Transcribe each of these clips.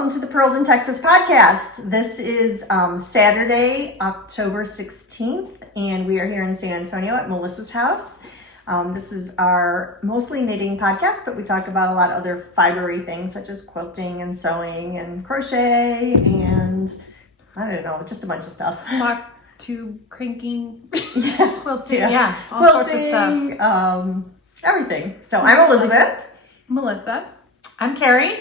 welcome to the Pearled in Texas podcast. This is Saturday, October 16th, and we are here in San Antonio at Melissa's house. This is our mostly knitting podcast, but we talk about a lot of other fibery things such as quilting and sewing and crochet and I don't know, just a bunch of stuff. Lock tube cranking, quilting, all sorts of stuff. Everything. So I'm Elizabeth. Melissa. I'm Carrie.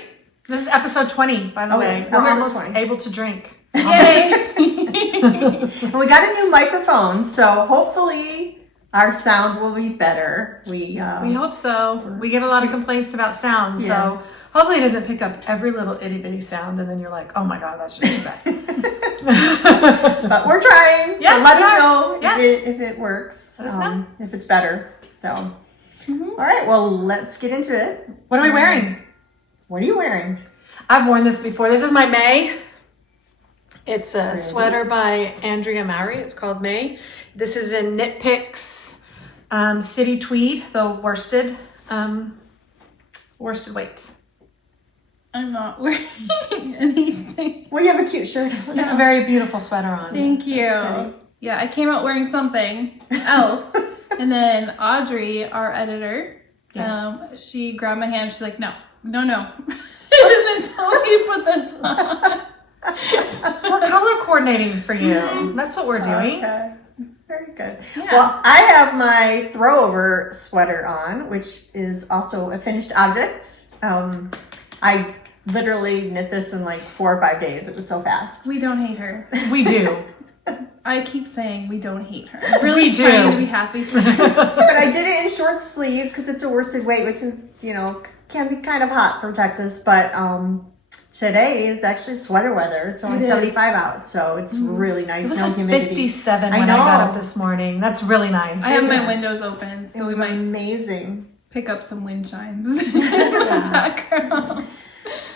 This is episode 20, by the way. We're almost 20. able to drink. Yay! And we got a new microphone, so hopefully our sound will be better. We hope so. We get a lot of complaints about sound, so hopefully it doesn't pick up every little itty bitty sound, and then you're like, oh my god, that's just bad. But we're trying. Yeah, so let us know if it works. Let us know. If it's better. So, all right. Well, let's get into it. What are we wearing? What are you wearing? I've worn this before. This is my May. It's a sweater by Andrea Mowry. It's called May. This is in Knit Picks City Tweed, the worsted weights. I'm not wearing anything. Well, you have a cute shirt on. You have a very beautiful sweater on. Thank you. Yeah, I came out wearing something else. And then Audrey, our editor, she grabbed my hand. She's like, no. And then told me to put this on. We're color coordinating for you. That's what we're doing. Okay. Very good. Yeah. Well, I have my throwover sweater on, which is also a finished object. I literally knit this in like 4 or 5 days. It was so fast. We don't hate her. We do. I keep saying we don't hate her. I'm really We trying do. to be happy for her. But I did it in short sleeves because it's a worsted weight, which is, can be kind of hot from Texas. But today is actually sweater weather. It's only 75 out, so it's really nice. It was no like humidity. 57 when I got up this morning. That's really nice. I have my windows open, so we might amazing. pick up some wind chimes in the background.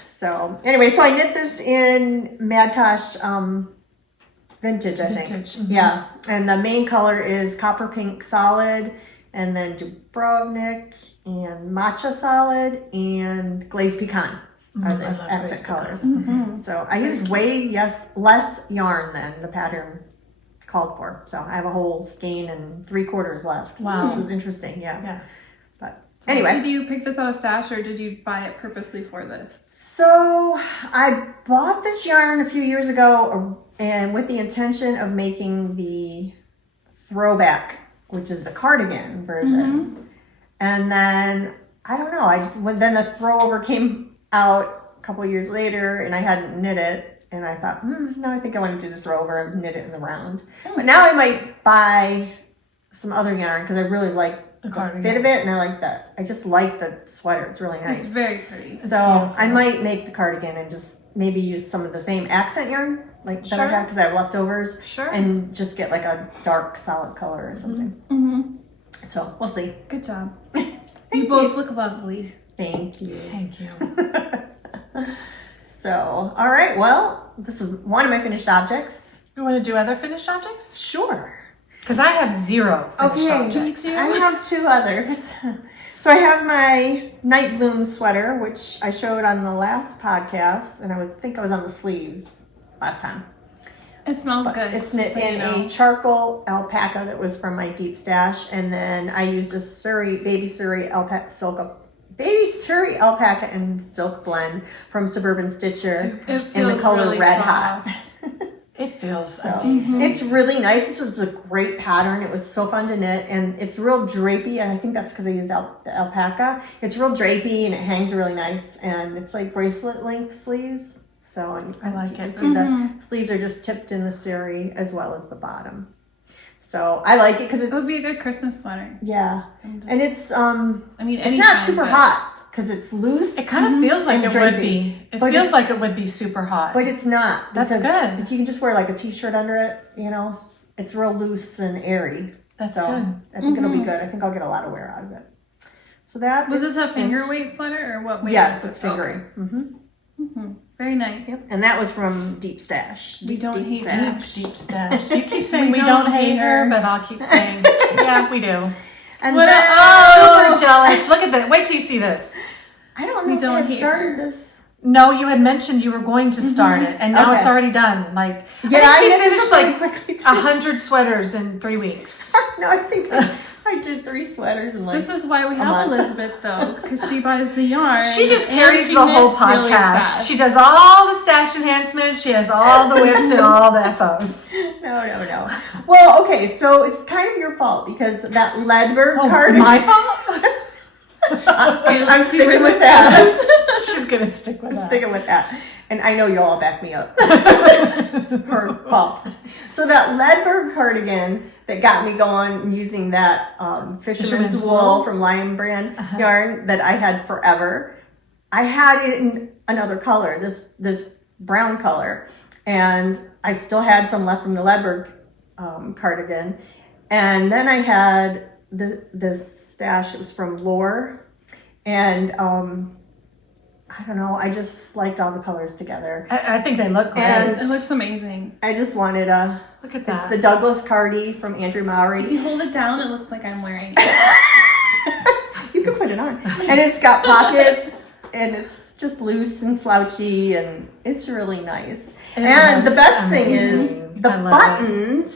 So anyway, so I knit this in Madtosh vintage, I think. Vintage. Yeah, and the main color is copper pink solid, and then Dubrovnik and matcha solid and glazed pecan are the accent colors. Mm-hmm. So I used less yarn than the pattern called for. So I have a whole skein and 3/4 left, which was interesting. Yeah. But anyway. Did you pick this out of stash or did you buy it purposely for this? So I bought this yarn a few years ago and with the intention of making the throwback, which is the cardigan version. And then, I don't know, then the throwover came out a couple of years later and I hadn't knit it. And I thought, no, I think I want to do the throwover and knit it in the round. But now I might buy some other yarn because I really like the fit of it, and I just like the sweater. It's really nice. It's very pretty. So I might make the cardigan and just maybe use some of the same accent yarn that I have because I have leftovers. Sure. And just get like a dark solid color or something. So we'll see. Good job. You both look lovely. Thank you. Thank you. So, all right. Well, this is one of my finished objects. You want to do other finished objects? Sure. Because I have 0 finished objects. Me too. I have 2 others. So I have my Night Bloom sweater, which I showed on the last podcast, and I think I was on the sleeves last time. It smells good. It's knit in a charcoal alpaca that was from my deep stash, and then I used a baby Surrey alpaca and silk blend from Suburban Stitcher in the color really Red soft. Hot. It feels amazing. It's really nice. This was a great pattern. It was so fun to knit, and it's real drapey, and I think that's because I used the alpaca. It's real drapey, and it hangs really nice, and it's like bracelet length sleeves. So I like you can it. see the sleeves are just tipped in the sari as well as the bottom. So I like it because it would be a good Christmas sweater. Yeah, and it's it's anytime, not super hot because it's loose. It kind of feels like and it would drapey. be. It feels like it would be super hot. But it's not. That's good. If you can just wear like a t-shirt under it, it's real loose and airy. That's so good. I think it'll be good. I think I'll get a lot of wear out of it. So that was this a finger weight sweater or what weight? Yes, it's fingering. Okay. Very nice. Yep. And that was from Deep Stash. We don't hate Stash. Deep Stash. You keep saying we don't hate her, but I'll keep saying, yeah, we do. And what super jealous. Look at that. Wait till you see this. I don't We know don't if I hate started her. this No, you had mentioned you were going to start it, and now it's Okay. already done. Like, Yeah, I I think did she this really finished like quickly, too. 100 sweaters in 3 weeks. No, I think I did 3 sweaters and like. This is why we have month. Elizabeth, though, because she buys the yarn. She just and carries she the whole knits really podcast. fast. She does all the stash enhancements. She has all the whips and all the FOs. No. Well, okay, so it's kind of your fault because that Ledberg cardigan. My fault? I'm sticking with that. She's going to stick with I'm that. sticking with that. And I know you'll all back me up. Her fault. So that Ledberg cardigan that got me going using that fisherman's wool from Lion Brand yarn that I had forever. I had it in another color, this brown color. And I still had some left from the Ledberg cardigan. And then I had this stash. It was from Lore. And I don't know. I just liked all the colors together. I think they look great. And It looks amazing. I just wanted a. Look at It's that. the Douglas Cardi from Andrew If Mowry. you hold it down, it looks like I'm wearing it. You can put it on, and it's got pockets, and it's just loose and slouchy, and it's really nice. And the looks best thing is amazing. the I love it. buttons.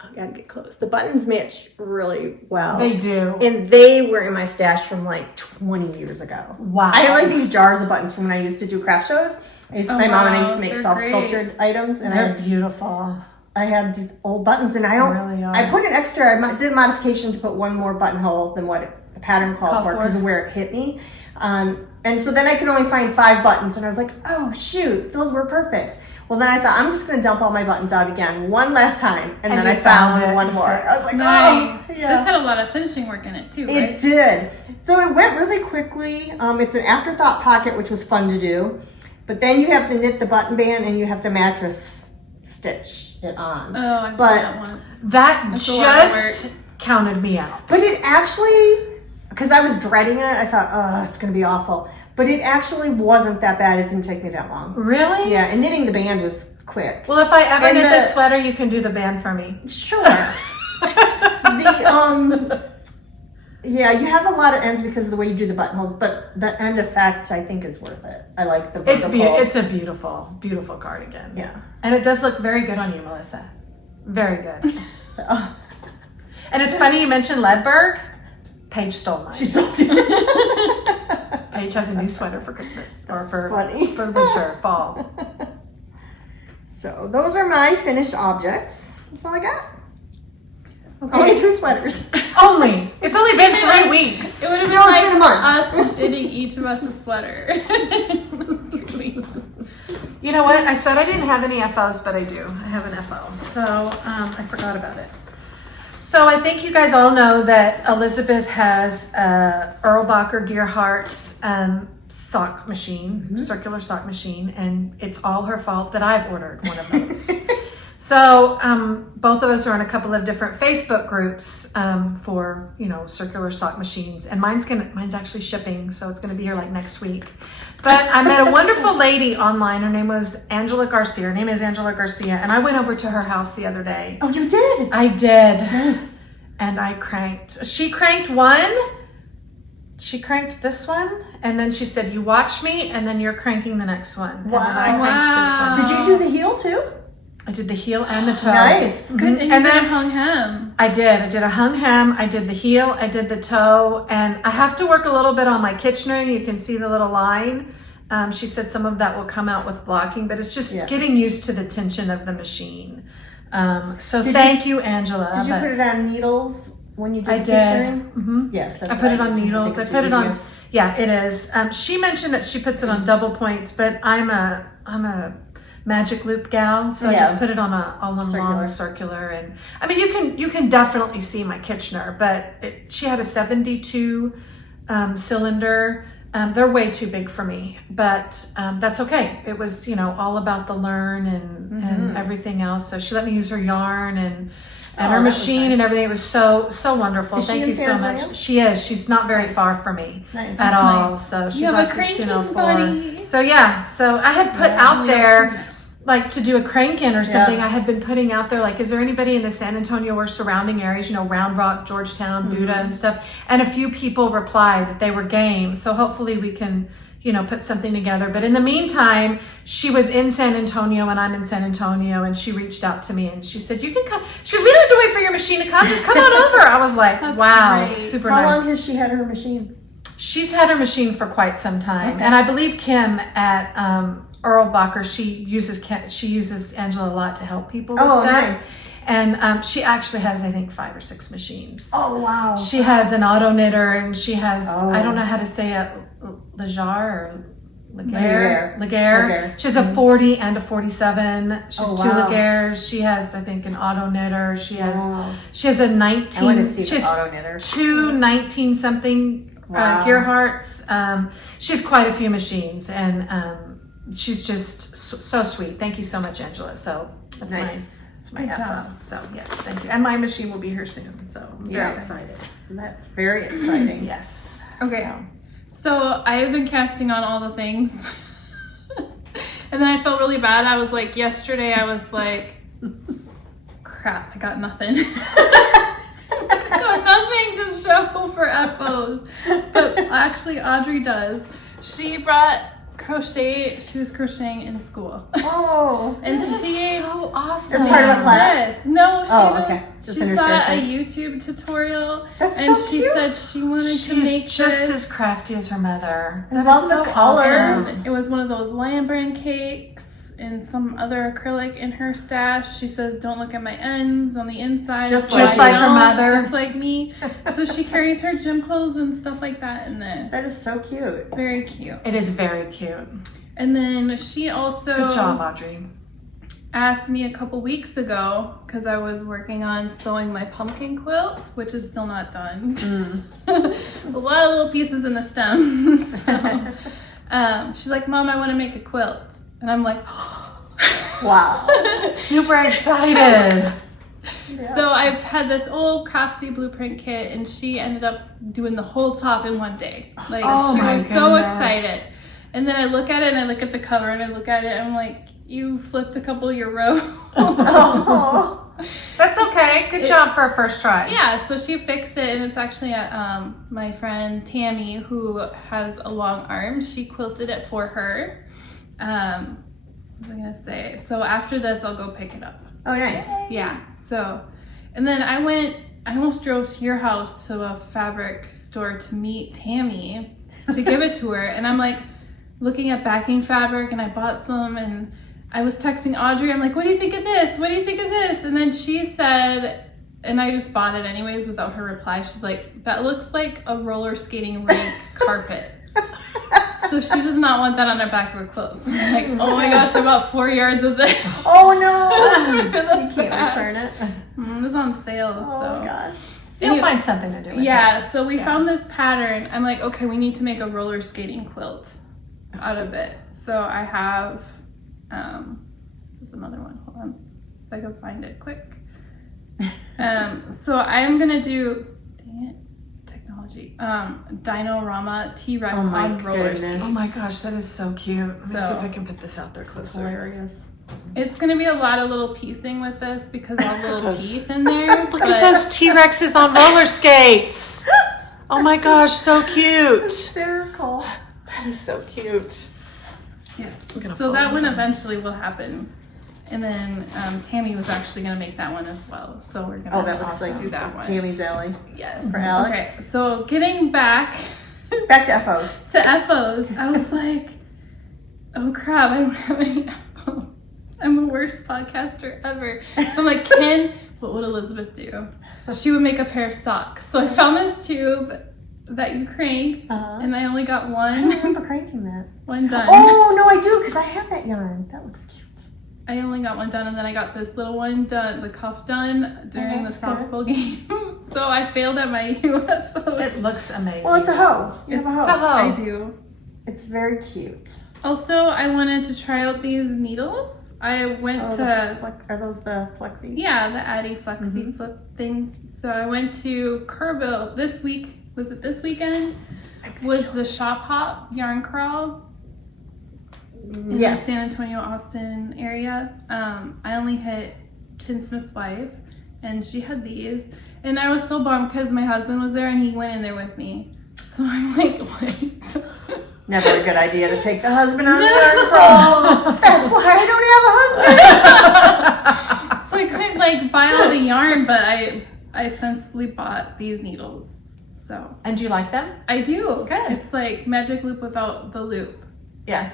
I gotta get close. The buttons match really well. They do. And they were in my stash from like 20 years ago. Wow. I had like these jars of buttons from when I used to do craft shows. My mom and I used to make they're soft great. sculptured items, and They're beautiful. I have these old buttons, and I They don't. really are. I put an extra. I did a modification to put one more buttonhole than what the pattern called for because of where it hit me. And so then I could only find 5 buttons, and I was like, "Oh shoot, those were perfect." Well, then I thought I'm just going to dump all my buttons out again one last time, and then you I found found it. one more. I was like, Nice. "Oh, yeah." This had a lot of finishing work in it, too, right? It did. So it went really quickly. It's an afterthought pocket, which was fun to do. But then you have to knit the button band and you have to mattress stitch it on. Oh, I've But- done that once. That That's a lot of just counted me out. But it actually, because I was dreading it, I thought, oh, it's going to be awful. But it actually wasn't that bad. It didn't take me that long. Really? Yeah, and knitting the band was quick. Well, if I ever And knit the- this sweater, you can do the band for me. Sure. Yeah, you have a lot of ends because of the way you do the buttonholes, but the end effect I think is worth it. I like the vertical. It's a beautiful, beautiful cardigan. Yeah. And it does look very good on you, Melissa. Very good. So, And it's funny you mentioned Ledberg. Paige stole mine. she still did. Paige has a new sweater for Christmas or for funny. winter, fall. So those are my finished objects. That's all I got. Okay. Only 3 sweaters. Only. It's only been She 3 did weeks. It would have been No, it's like been a month. us knitting each of us a sweater. You know what? I said I didn't have any FOs, but I do. I have an FO. So I forgot about it. So I think you guys all know that Elizabeth has a Erlbacher Gearhart sock machine, circular sock machine, and it's all her fault that I've ordered one of those. So both of us are in a couple of different Facebook groups for, circular sock machines, and mine's actually shipping, so it's gonna be here like next week. But I met a wonderful lady online. Her name was Angela Garcia. Her name is Angela Garcia, and I went over to her house the other day. Oh, you did? I did. Yes. And I cranked. She cranked one. She cranked this one, and then she said, "You watch me, and then you're cranking the next one." And then I cranked this one. Did you do the heel too? I did the heel and the toe. Nice. Good, and, And you then- hung hem. I did a hung hem, I did the heel, I did the toe, and I have to work a little bit on my Kitchener. You can see the little line. She said some of that will come out with blocking, but it's just getting used to the tension of the machine. So thank you, Angela. Did you but put it on needles when you did I the did. picturing? Mhm. Yes. I put it on needles. I put it on. Easiest. Yeah, it is. She mentioned that she puts it on double points, but I'm a magic loop gal, so I just put it on a long circular. And I mean, you can definitely see my Kitchener, but she had a 72 cylinder. They're way too big for me, but that's okay. It was all about the learn and everything else. So she let me use her yarn and her machine and everything. It was so wonderful. Thank you so much. She is. She's not very far from me at all. Nice. So she's You have like a cranking 1604. buddy. So yeah. So I had put out there like to do a crank-in or something. Yeah. I had been putting out there like, is there anybody in the San Antonio or surrounding areas, Round Rock, Georgetown, Buda and stuff. And a few people replied that they were game. So hopefully we can, put something together. But in the meantime, she was in San Antonio and I'm in San Antonio, and she reached out to me and she said, you can come. She goes, we don't have to wait for your machine to come. Just come on over. I was like, That's wow, great. super How nice. long has she had her machine? She's had her machine for quite some time. Okay. And I believe Kim at Erlbacher, she uses Angela a lot to help people with Oh, stuff. nice. And she actually has, I think, 5 or 6 machines. Oh, wow. She has an auto knitter, and she has, Oh. I don't know how to say it, Lejar or Laguerre. Laguerre. She has a 40 and a 47. She has Oh, 2 wow. Laguerres. She has, I think, an auto knitter. She has Wow. a 19. I want to see she the has auto knitter. 2 19-something Wow. Gearharts. She has quite a few machines, and she's just so sweet. Thank you so much, Angela. So that's Nice. my Good FO. job. So yes, thank you. And my machine will be here soon. So I'm very Yeah. excited. That's very exciting. Yes. Okay. So I have been casting on all the things. And then I felt really bad. I was like, yesterday I was like, crap, I got nothing. I got nothing to show for FOs. But actually Audrey does. She brought crochet. She was crocheting in school. Oh, And This she is so awesome. That's part of a class? Yes. No, she Oh, just, okay. Just she in her saw spare a time. YouTube tutorial That's and so she cute. said she wanted to make She's just this. as crafty as her mother. I That love is the so colors. awesome. It was one of those lamb brand cakes and some other acrylic in her stash. She says, don't look at my ends on the inside. Just So like I her don't, mother. Just like me. So she carries her gym clothes and stuff like that in this. That is so cute. Very cute. It is very cute. And then she also Good job, Audrey. asked me a couple weeks ago, because I was working on sewing my pumpkin quilt, which is still not done. A lot of little pieces in the stems. So, she's like, Mom, I want to make a quilt. And I'm like, Wow. Super excited. So I've had this old Craftsy blueprint kit, and she ended up doing the whole top in one day. Like, Oh she my was so goodness. excited. And then I look at it, and I look at the cover, and I look at it, and I'm like, you flipped a couple of your rows. Oh. That's okay. Good job for a first try. Yeah, so she fixed it, and it's actually my friend Tammy, who has a long arm. She quilted it for her. What was I gonna say? So after this, I'll go pick it up. Oh, nice. Yeah. So, and then I almost drove to your house to a fabric store to meet Tammy to give it to her, and I'm like looking at backing fabric, and I bought some, and I was texting Audrey. I'm like, what do you think of this? What do you think of this? And then she said, and I just bought it anyways without her reply. She's like, that looks like a roller skating rink carpet. So she does not want that on her back of her clothes. I'm like, oh my gosh, I bought 4 yards of this. Oh, no. For the You can't back. return it. It was on sale. Oh, so. gosh. You'll Anyway, find something to do with it. yeah, so we found this pattern. I'm like, okay, we need to make a roller skating quilt out of it. So I have, this is another one. Hold on, if I can find it quick. So I'm gonna do, dang it, technology. Dinorama T-Rex Oh my on roller goodness. skates. Oh my gosh, that is so cute. Let me see So- if I can put this out there That's closer. hilarious. It's gonna be a lot of little piecing with this because all the little those- teeth in there. Look at those T-Rexes on roller skates. Oh my gosh, so cute. Hysterical. That is so cute. Yes. I'm gonna So fold that one them. eventually will happen. And then Tammy was actually going to make that one as well. So we're going Oh, to that looks like do that one. Tammy Jelly. Yes. For Alex. Okay, so getting back Back to FOs. to FOs, I was like, oh crap, I'm having FOs. I'm the worst podcaster ever. So I'm like, what would Elizabeth do? She would make a pair of socks. So I found this tube that you cranked, and I only got I don't remember cranking that. one done. Oh, no, I do, because I have that yarn. That looks cute. I only got one done, and then I got this little one done, the cuff done during the that's good. softball game. So I failed at my UFO. It looks amazing. Well, it's a hoe. You It's have a It's a hoe. hoe. I do. It's very cute. Also, I wanted to try out these needles. I went Oh, to, are those the flexi? yeah, the Addy Flexi Flip things. So I went to Kerrville this week. Was it this weekend? Was the Shop Hop Yarn Crawl in Yes. the San Antonio, Austin area. I only hit Tinsmith's wife, and she had these. And I was so bummed because my husband was there and he went in there with me. So I'm like, wait. Never a good idea to take the husband on the yarn crawl. That's why I don't have a husband. So I couldn't like buy all the yarn, but I sensibly bought these needles. So And do you like them? I do. Good. It's like magic loop without the loop. Yeah.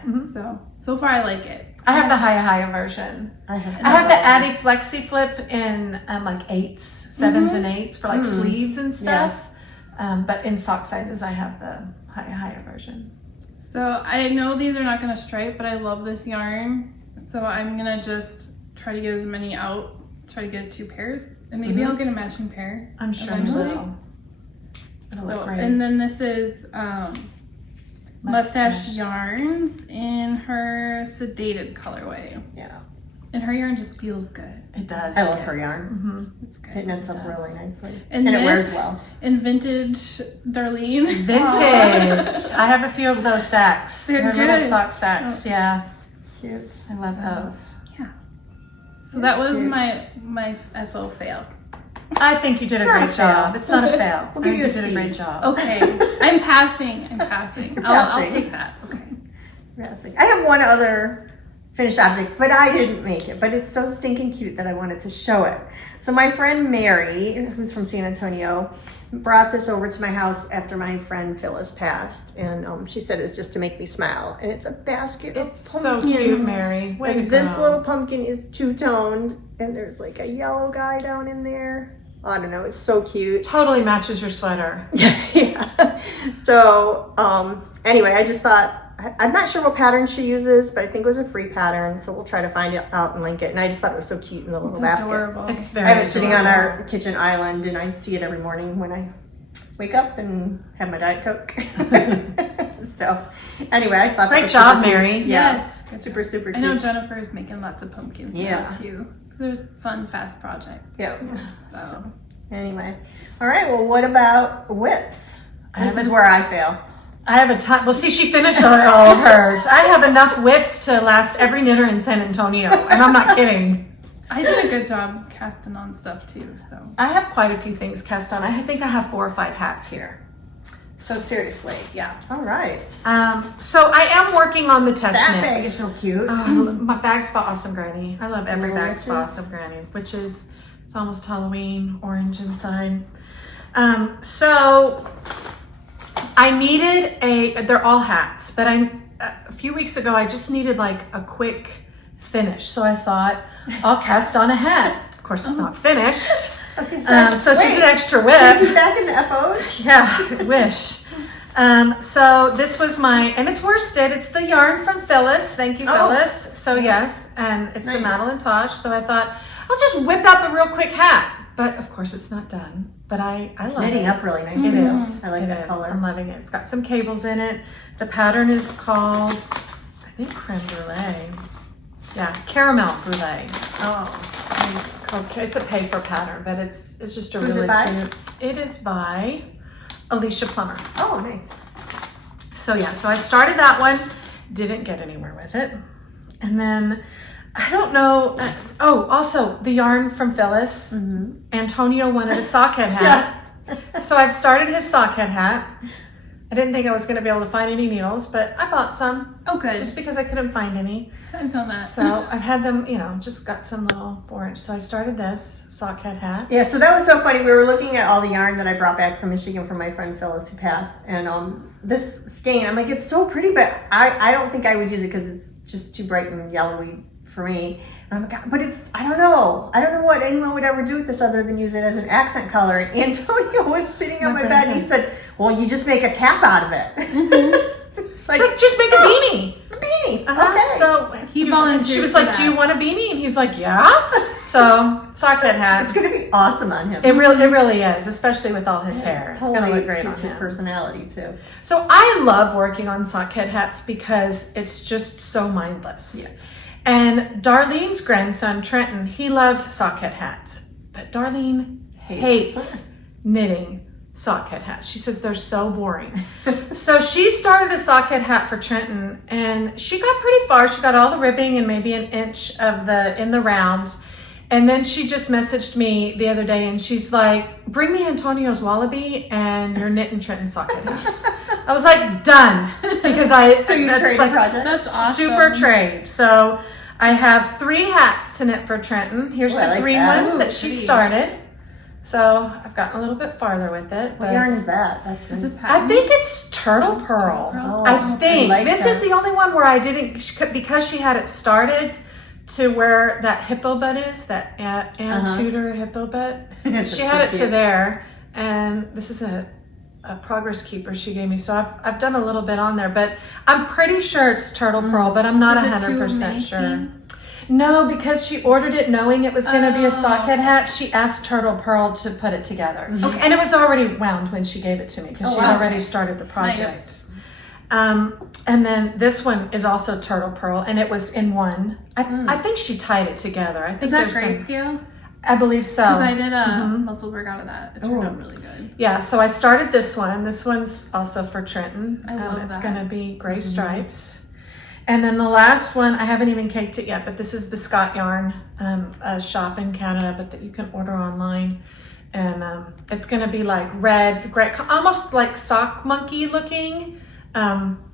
So far I like it. I have the higher version. I I have the Addy Flexi Flip in like 8s, 7s and 8s for like sleeves and stuff. But in sock sizes, I have the higher version. So I know these are not going to stripe, but I love this yarn. So I'm going to just try to get as many out, try to get 2 pairs. And maybe I'll get a matching pair. I'm sure you eventually. will. It'll look So, great. and then this is Mustache Yarns in her sedated colorway. Yeah. And her yarn just feels good. It does. I love her yarn. It's good. It knits up does. really nicely. And And it this- wears well. In vintage Darlene. Vintage. I have a few of those sacks. They're little good. sock sacks. Yeah. Cute. I love those. So that was Cute. my FO fail. I think you did a Not a great fail. job. It's not a fail. We'll I give think you a did a C. great job. Okay, I'm passing. You're I'll passing. take that. Okay. Yes. I have one other finished object, but I didn't make it. But it's so stinking cute that I wanted to show it. So my friend Mary, who's from San Antonio, brought this over to my house after my friend Phyllis passed. And she said it was just to make me smile. And it's a basket It's of so pumpkins. cute, Mary. Way to And this go. little pumpkin is two-toned. And there's like a yellow guy down in there. I don't know. It's so cute. Totally matches your sweater. Yeah. So anyway, I just thought, I'm not sure what pattern she uses, but I think it was a free pattern. So we'll try to find it out and link it. And I just thought it was so cute in the little It's basket. adorable. It's I very have it sitting on adorable. our kitchen island, and I see it every morning when I wake up and have my Diet Coke. So anyway, I thought that Great was job, super cute. Mary. Yeah. Yes. Super, super I cute. know Jennifer is making lots of pumpkins Yeah. now too. They're a fun, fast project. Yeah. So Anyway. All right. Well, what about whips? This is where I fail. I have a ton. Well, see, she finished all of hers. I have enough whips to last every knitter in San Antonio, and I'm not kidding. I did a good job casting on stuff too. So I have quite a few things cast on. I think I have 4 or 5 hats here. So seriously, yeah. All right. So I am working on the test That knit. bag is so cute. My bag's for Awesome Granny. I love every Little bag's for witches. Awesome Granny, which is, it's almost Halloween, orange inside. So I needed they're all hats, but a few weeks ago, I just needed like a quick finish. So I thought, I'll cast on a hat. Of course, it's not finished. I was gonna say, So it's just an wait, extra should whip. we be back in the FOs? Yeah, I wish. So this was and it's worsted. It's the yarn from Phyllis. Thank you, Oh. Phyllis. So yes, and it's the Nice. Madeline Tosh. So I thought, I'll just whip up a real quick hat. But of course it's not done. But I It's love knitting it. up really nicely. It is. I like It that is. color. I'm loving it. It's got some cables in it. The pattern is called, I think, creme brulee. Yeah, caramel brulee. Oh, It's a paper pattern, but it's just a Who's it really by? cute. It is by Alicia Plummer. oh, nice. So yeah, so I started that one, didn't get anywhere with it. And then, I don't know, also the yarn from Phyllis. Antonio wanted a sockhead hat. Yes. So I've started his sockhead hat. I didn't think I was gonna be able to find any needles, but I bought some oh, good. just because I couldn't find any. I've done that. So I've had them, just got some little 4-inch. So I started this sockhead hat. Yeah, so that was so funny. We were looking at all the yarn that I brought back from Michigan from my friend Phyllis who passed. And this skein, I'm like, it's so pretty, but I don't think I would use it because it's just too bright and yellowy for me. And I'm like, but I don't know what anyone would ever do with this other than use it as an accent color. And Antonio was sitting on my bed and he said, well, you just make a cap out of it. It's like, It's like, just make a beanie. a beanie. Uh-huh. Okay. So He she volunteered was for like, that. do you want a beanie? And he's like, yeah. So sockhead hat. It's going to be awesome on him. It really is, especially with all his hair. It's Totally gonna look great on suits his him. personality too. So I love working on sockhead hats because it's just so mindless. Yeah. And Darlene's grandson, Trenton, he loves sockhead hats. But Darlene hates knitting sockhead hats. She says they're so boring. So she started a sockhead hat for Trenton and she got pretty far. She got all the ribbing and maybe an inch of in the round. And then she just messaged me the other day and she's like, bring me Antonio's wallaby and your knit and Trenton socket hats. I was like, done. Because So you trade like project? That's awesome. super trade. So I have 3 hats to knit for Trenton. Here's Ooh, I the like green that. one Ooh, that she pretty. started. So I've gotten a little bit farther with it. What But yarn is that? That's Is nice. it I patent? think it's turtle pearl. Oh, I think I like this is that. the only one where I didn't, because she had it started to where that hippo butt is, that Ann Tudor hippo butt. That's She so had it to cute. there, and this is a progress keeper she gave me. So I've done a little bit on there, but I'm pretty sure it's turtle pearl, but I'm not Is it 2 100% mini sure. skeins? No, because she ordered it knowing it was going to be Oh. a socket hat. She asked Turtle Pearl to put it together. Okay. And it was already wound when she gave it to me because Oh, she wow. already started the project. Nice. And then this one is also Turtle Pearl, and it was in one. I think she tied it together. I think Is that there's some, grayscale? I believe so. Because I did a Mhm. muscle work out of that. It turned Oh. out really good. Yeah, so I started this one. This one's also for Trenton. I love It's that. going to be gray stripes. And then the last one, I haven't even caked it yet, but this is Biscott yarn, a shop in Canada, but that you can order online. And it's going to be like red, gray, almost like sock monkey looking.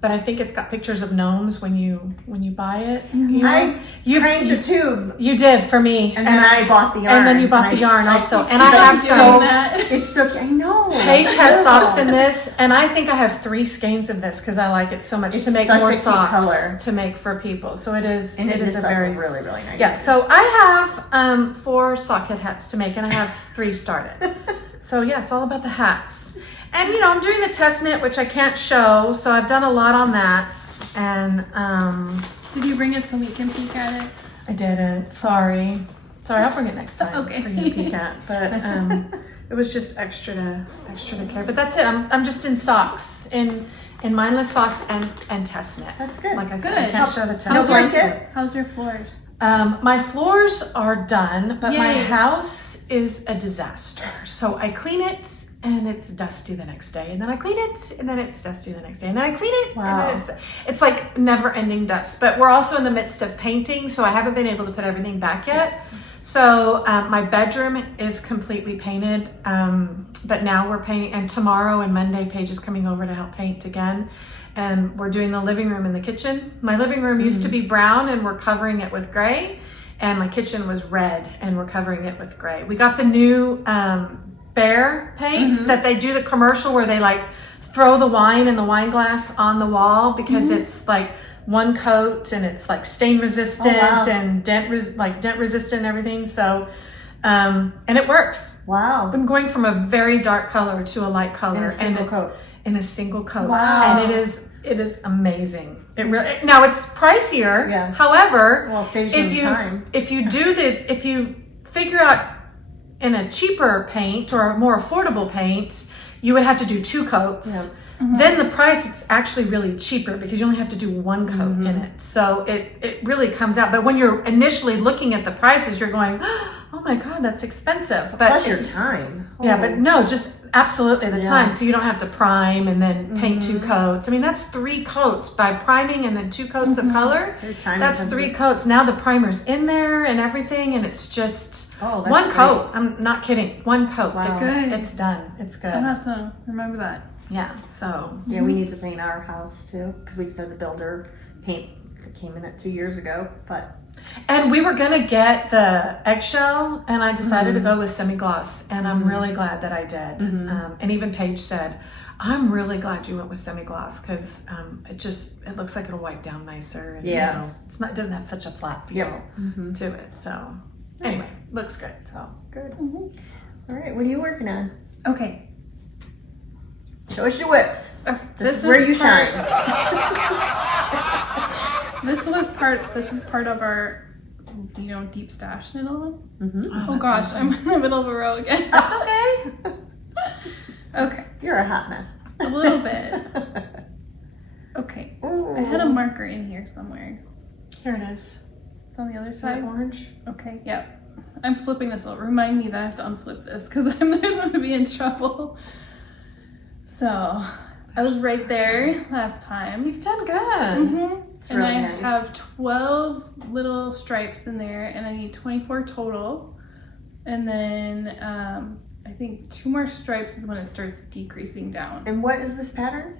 But I think it's got pictures of gnomes when you buy it. You know? I cranked the tube, You did for me. and then I bought the yarn. And then you bought the I- yarn I- also. And I Keep have on some. doing that. It's so cute. I know. Paige has socks in this, and I think I have 3 skeins of this because I like it so much It's to make such more a cute socks color. to make for people. So it is. And it is a knits up very really, really nice. yeah. So I have 4 socket hats to make, and I have 3 started. So yeah, it's all about the hats. And you know, I'm doing the test knit, which I can't show, so I've done a lot on that. And Did you bring it so we can peek at it? I didn't. Sorry, I'll bring it next time Okay. for you to peek at. But it was just extra to care. But that's it. I'm just in socks, in mindless socks and test knit. That's good. Like I said, I Good. can't show the test No How's knit. blanket? How's your floors? My floors are done, but my Yay. house is a disaster. So I clean it and it's dusty the next day, and then I clean it and then it's dusty the next day, and then I clean it Wow. and then it's like never ending dust. But we're also in the midst of painting, so I haven't been able to put everything back yet. So my bedroom is completely painted, but now we're painting, and tomorrow and Monday Paige is coming over to help paint again. And we're doing the living room and the kitchen. My living room used to be brown and we're covering it with gray. And my kitchen was red and we're covering it with gray. We got the new bear paint that they do the commercial where they like throw the wine in the wine glass on the wall because it's like one coat and it's like stain resistant and dent resistant and everything. So, and it works. Wow. I'm going from a very dark color to a light color. In a single it's coat. in a single coat. Wow. And it is amazing. It really, now it's pricier. Yeah. However, Well, it saves you time. if you figure out in a cheaper paint or a more affordable paint, you would have to do 2 coats. Then the price is actually really cheaper because you only have to do 1 coat in it. So it really comes out. But when you're initially looking at the prices, you're going, oh my God, that's expensive. But Plus your time. yeah, but no, just absolutely the Yeah. time. So you don't have to prime and then paint 2 coats. I mean, that's 3 coats by priming and then 2 coats of color. Very time That's intensive. 3 coats. Now the primer's in there and everything, and it's just Oh, that's 1 great. coat. I'm not kidding. 1 coat. Wow. Good. It's done. It's good. I'll have to remember that. Yeah. So Yeah, we need to paint our house too because we just had the builder paint that came in it 2 years ago. But and we were gonna get the eggshell, and I decided to go with semi-gloss, and I'm really glad that I did. And even Paige said, "I'm really glad you went with semi-gloss because it looks like it'll wipe down nicer. And, Yeah. you know, it doesn't have such a flat feel to it. So anyway, Nice. looks good. So good. All right, what are you working on? Okay. Show us your whips. This is This where is you part- shine. This is part of our, deep stash knit along. Oh that's gosh, awesome. I'm in the middle of a row again. That's okay. Okay, You're a hot mess. a little bit. Okay, Ooh. I had a marker in here somewhere. here it is. It's on the other Is that side. orange? Okay, yep. I'm flipping this over. Remind me that I have to unflip this because I'm going to be in trouble. So, I was right there last time. You've done good. It's and really I nice. have 12 little stripes in there, and I need 24 total. And then I think 2 more stripes is when it starts decreasing down. And what is this pattern?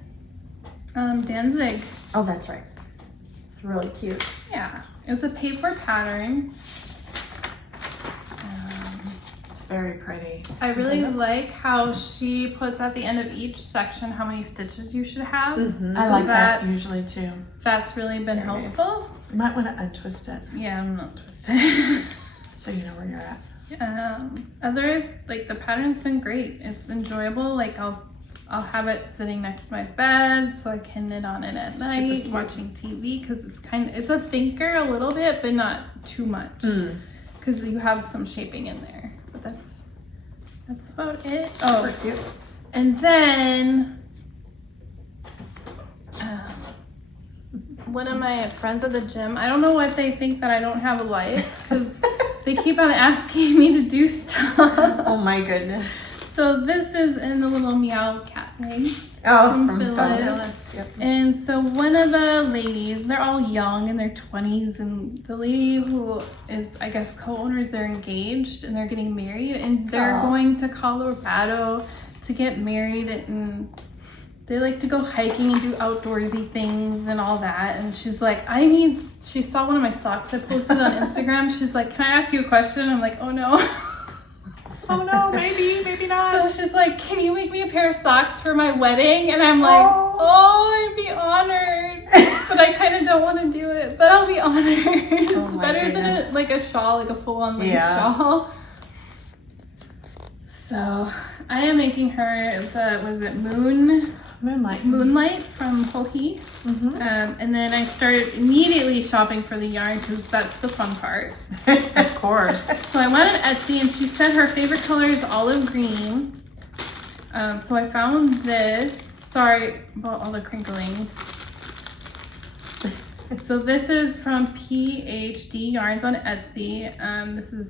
Danzig. Oh, that's right. It's really cute. Yeah, it's a paper pattern. It's very pretty. I really like how she puts at the end of each section how many stitches you should have. I like that That's- usually too. That's really been Very nice. helpful. You might want to untwist it Yeah, I'm not twisted. so you know where you're at. Others, like the pattern's been great. It's enjoyable. Like I'll have it sitting next to my bed so I can knit on it at night, cute. watching TV, because it's a thinker a little bit, but not too much, because you have some shaping in there. But that's about it. Oh, Super cute. and then one of my friends at the gym, I don't know what they think that I don't have a life, because they keep on asking me to do stuff. Oh my goodness. So this is in the little meow cat thing. Oh, From from Phyllis. Phyllis. Yep. And so one of the ladies, they're all young in their 20s, and the lady who is, I guess, co-owners, they're engaged and they're getting married, and they're Aw. going to Colorado to get married, and they like to go hiking and do outdoorsy things and all that. And she's like, she saw one of my socks I posted on Instagram. She's like, can I ask you a question? I'm like, oh no. Oh no, maybe not. So she's like, can you make me a pair of socks for my wedding? And I'm like, I'd be honored. But I kind of don't want to do it, but I'll be honored. It's my better goodness. than like a shawl, like a full-on lace Yeah. shawl. So I am making her Moonlight from Hohi. And then I started immediately shopping for the yarn, because that's the fun part. Of course. So I went on Etsy, and she said her favorite color is olive green. So I found this. Sorry about all the crinkling. So this is from PhD Yarns on Etsy. This is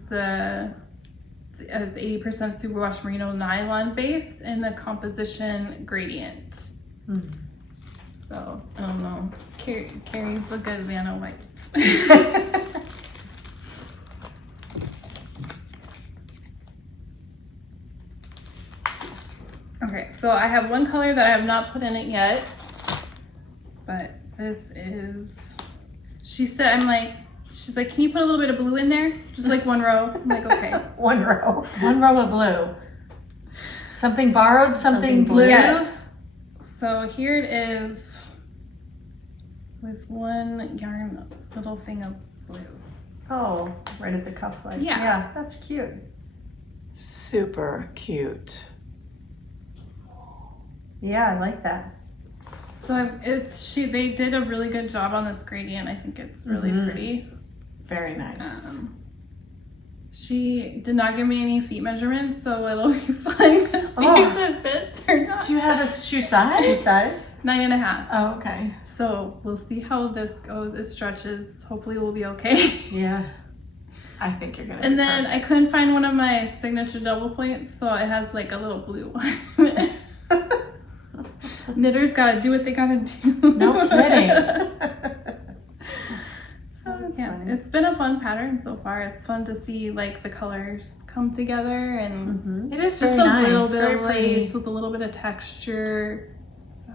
it's 80% superwash merino nylon base in the composition gradient. So I don't know. Carrie's the good Vanna White. Okay, so I have one color that I have not put in it yet, but this is, she's like, can you put a little bit of blue in there? Just like one row. I'm like, okay. One row. One row of blue. Something borrowed, something blue. Yes. So here it is with one yarn little thing of blue. Oh, right at the cuff line. Yeah. Yeah, that's cute. Super cute. Yeah, I like that. So they did a really good job on this gradient. I think it's really pretty. Very nice. She did not give me any feet measurements, so it'll be fun to see if it fits or not. Do you have a shoe size? Shoe size? 9.5. Oh, okay. So we'll see how this goes. It stretches. Hopefully we'll be okay. Yeah. I think you're gonna. And then I couldn't find one of my signature double points, so it has like a little blue one. Knitters gotta do what they gotta do. No kidding. So That's yeah, funny. it's been a fun pattern so far. It's fun to see like the colors come together, and It is just very a nice. little bit very of pretty. lace with a little bit of texture. So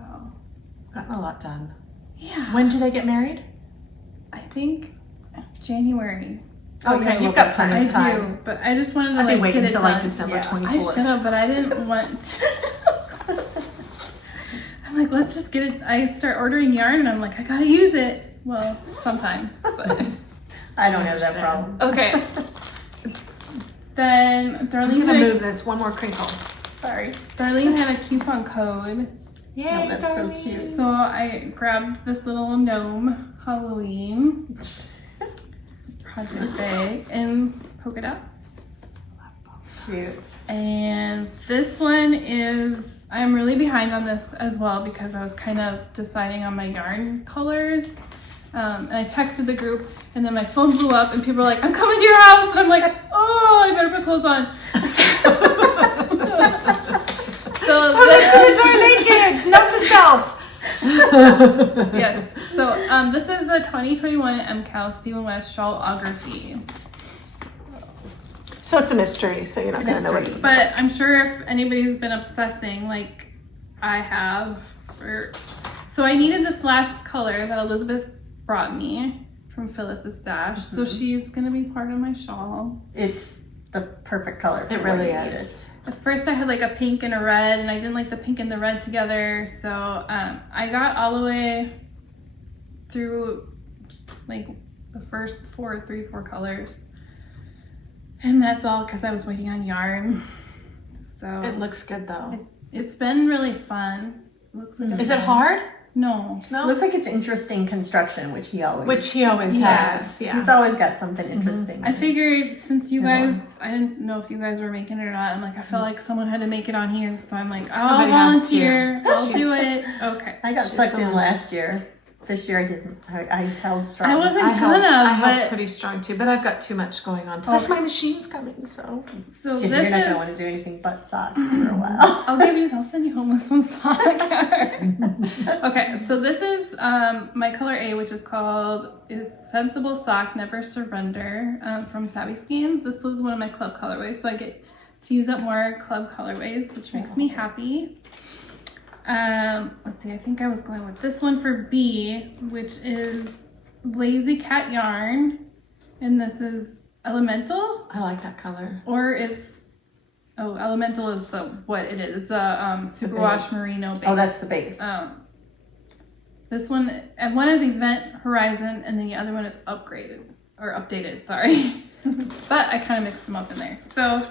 Gotten a lot done. yeah, When do they get married? I think January. Oh, Okay, yeah, you've got plenty I of time. do, but I just wanted to I'd be like waiting get it until done. like December Yeah. 24th. I should have, but I didn't want. I'm like, let's just get it. I start ordering yarn, and I'm like, I gotta use it. Well, sometimes, but I don't have that problem. okay. Then I'm Darlene gonna had move this one more crinkle. Sorry. Darlene had a coupon code, Yay, Oh, that's so darling. cute. so I grabbed this little gnome Halloween project bag and polka dot. Cute. And this one is, I'm really behind on this as well, because I was kind of deciding on my yarn colors. And I texted the group, and then my phone blew up, and people were like, I'm coming to your house. And I'm like, oh, I better put clothes on. So Don't answer the door naked. Note to self. yes. So this is the 2021 MCAL Stephen West Shawlography. So it's a mystery, so you're not going to know what it is. But I'm sure if anybody's been obsessing like I have, so I needed this last color that Elizabeth brought me from Phyllis's stash. So she's going to be part of my shawl. It's the perfect color. It really is. At first I had like a pink and a red, and I didn't like the pink and the red together. So I got all the way through like the first three, four colors. And that's all because I was waiting on yarn. So It looks good though. it's been really fun. Looks like Is it hard? No. It looks like it's interesting construction, which he always. Yeah. has. Yeah. He's always got something interesting. I figured since you Yeah. guys, I didn't know if you guys were making it or not. I'm like, I felt like someone had to make it on here. So I'm like, I'll Somebody has to. volunteer. I'll do it. Okay. I got She's sucked in the- last year. This year I didn't. I held strong. I wasn't I held but pretty strong too, but I've got too much going on. Plus my machine's coming, so. so Shit, this you're not is. gonna want to do anything but socks for a while. I'll send you home with some sock yarn. Okay, so this is my color A, which is Sensible Sock Never Surrender from Savvy Skeins. This was one of my club colorways, so I get to use up more club colorways, which makes me happy. Let's see, I think I was going with this one for B, which is Lazy Cat Yarn, and this is Elemental. I like that color. Or it's Elemental is what it is. It's a superwash base. merino base. Oh, that's the base. This one, and one is Event Horizon, and then the other one is updated. Sorry, but I kind of mixed them up in there. So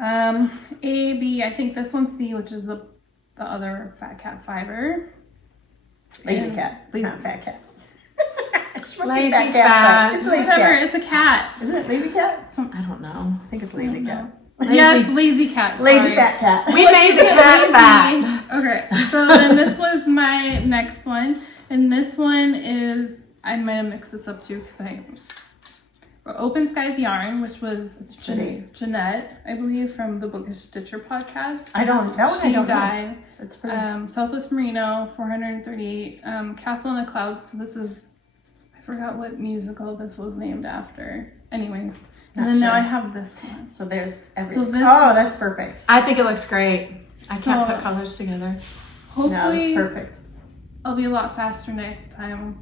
A, B. I think this one's C, which is the other Fat Cat fiber. Lazy And- cat. Not fat cat. Lazy Fat fat. but It's lazy Whatever. cat. It's a cat. Isn't it lazy cat? I don't know. I think it's lazy don't cat. Yeah, it's Lazy Cat. Lazy sorry. fat cat. We made the cat fat. Okay, so then this was my next one, and this one is, I might have mixed this up too because Open Skies Yarn, which was pretty. Jeanette, I believe, from the Bookish Stitcher podcast. That one I She don't know. died. That's pretty. Southwest Merino, 438. Castle in the Clouds. So this is, I forgot what musical this was named after. Anyways, and Not then now sure. I have this one. So there's everything. this- Oh, that's perfect. I think it looks great. I can't So- put colors together. No, that's Hopefully, perfect. I'll be a lot faster next time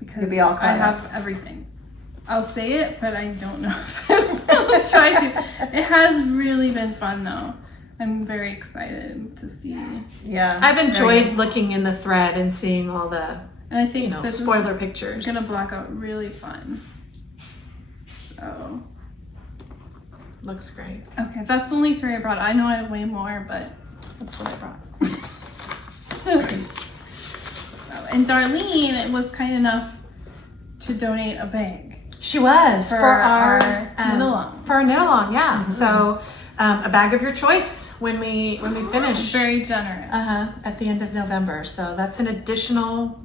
because You'll be all caught I up. have everything. I'll say it, but I don't know if I will try to. It has really been fun though. I'm very excited to see. Yeah. I've enjoyed looking in the thread and seeing all the, And I think this spoiler is pictures. gonna block out really fun. So, Looks great. okay, that's the only 3 I brought. I know I have way more, but that's what I brought. So, and Darlene was kind enough to donate a bag. She was For for our knit-along. For our knit along, yeah. So a bag of your choice when we finish. Very generous. At the end of November. So that's an additional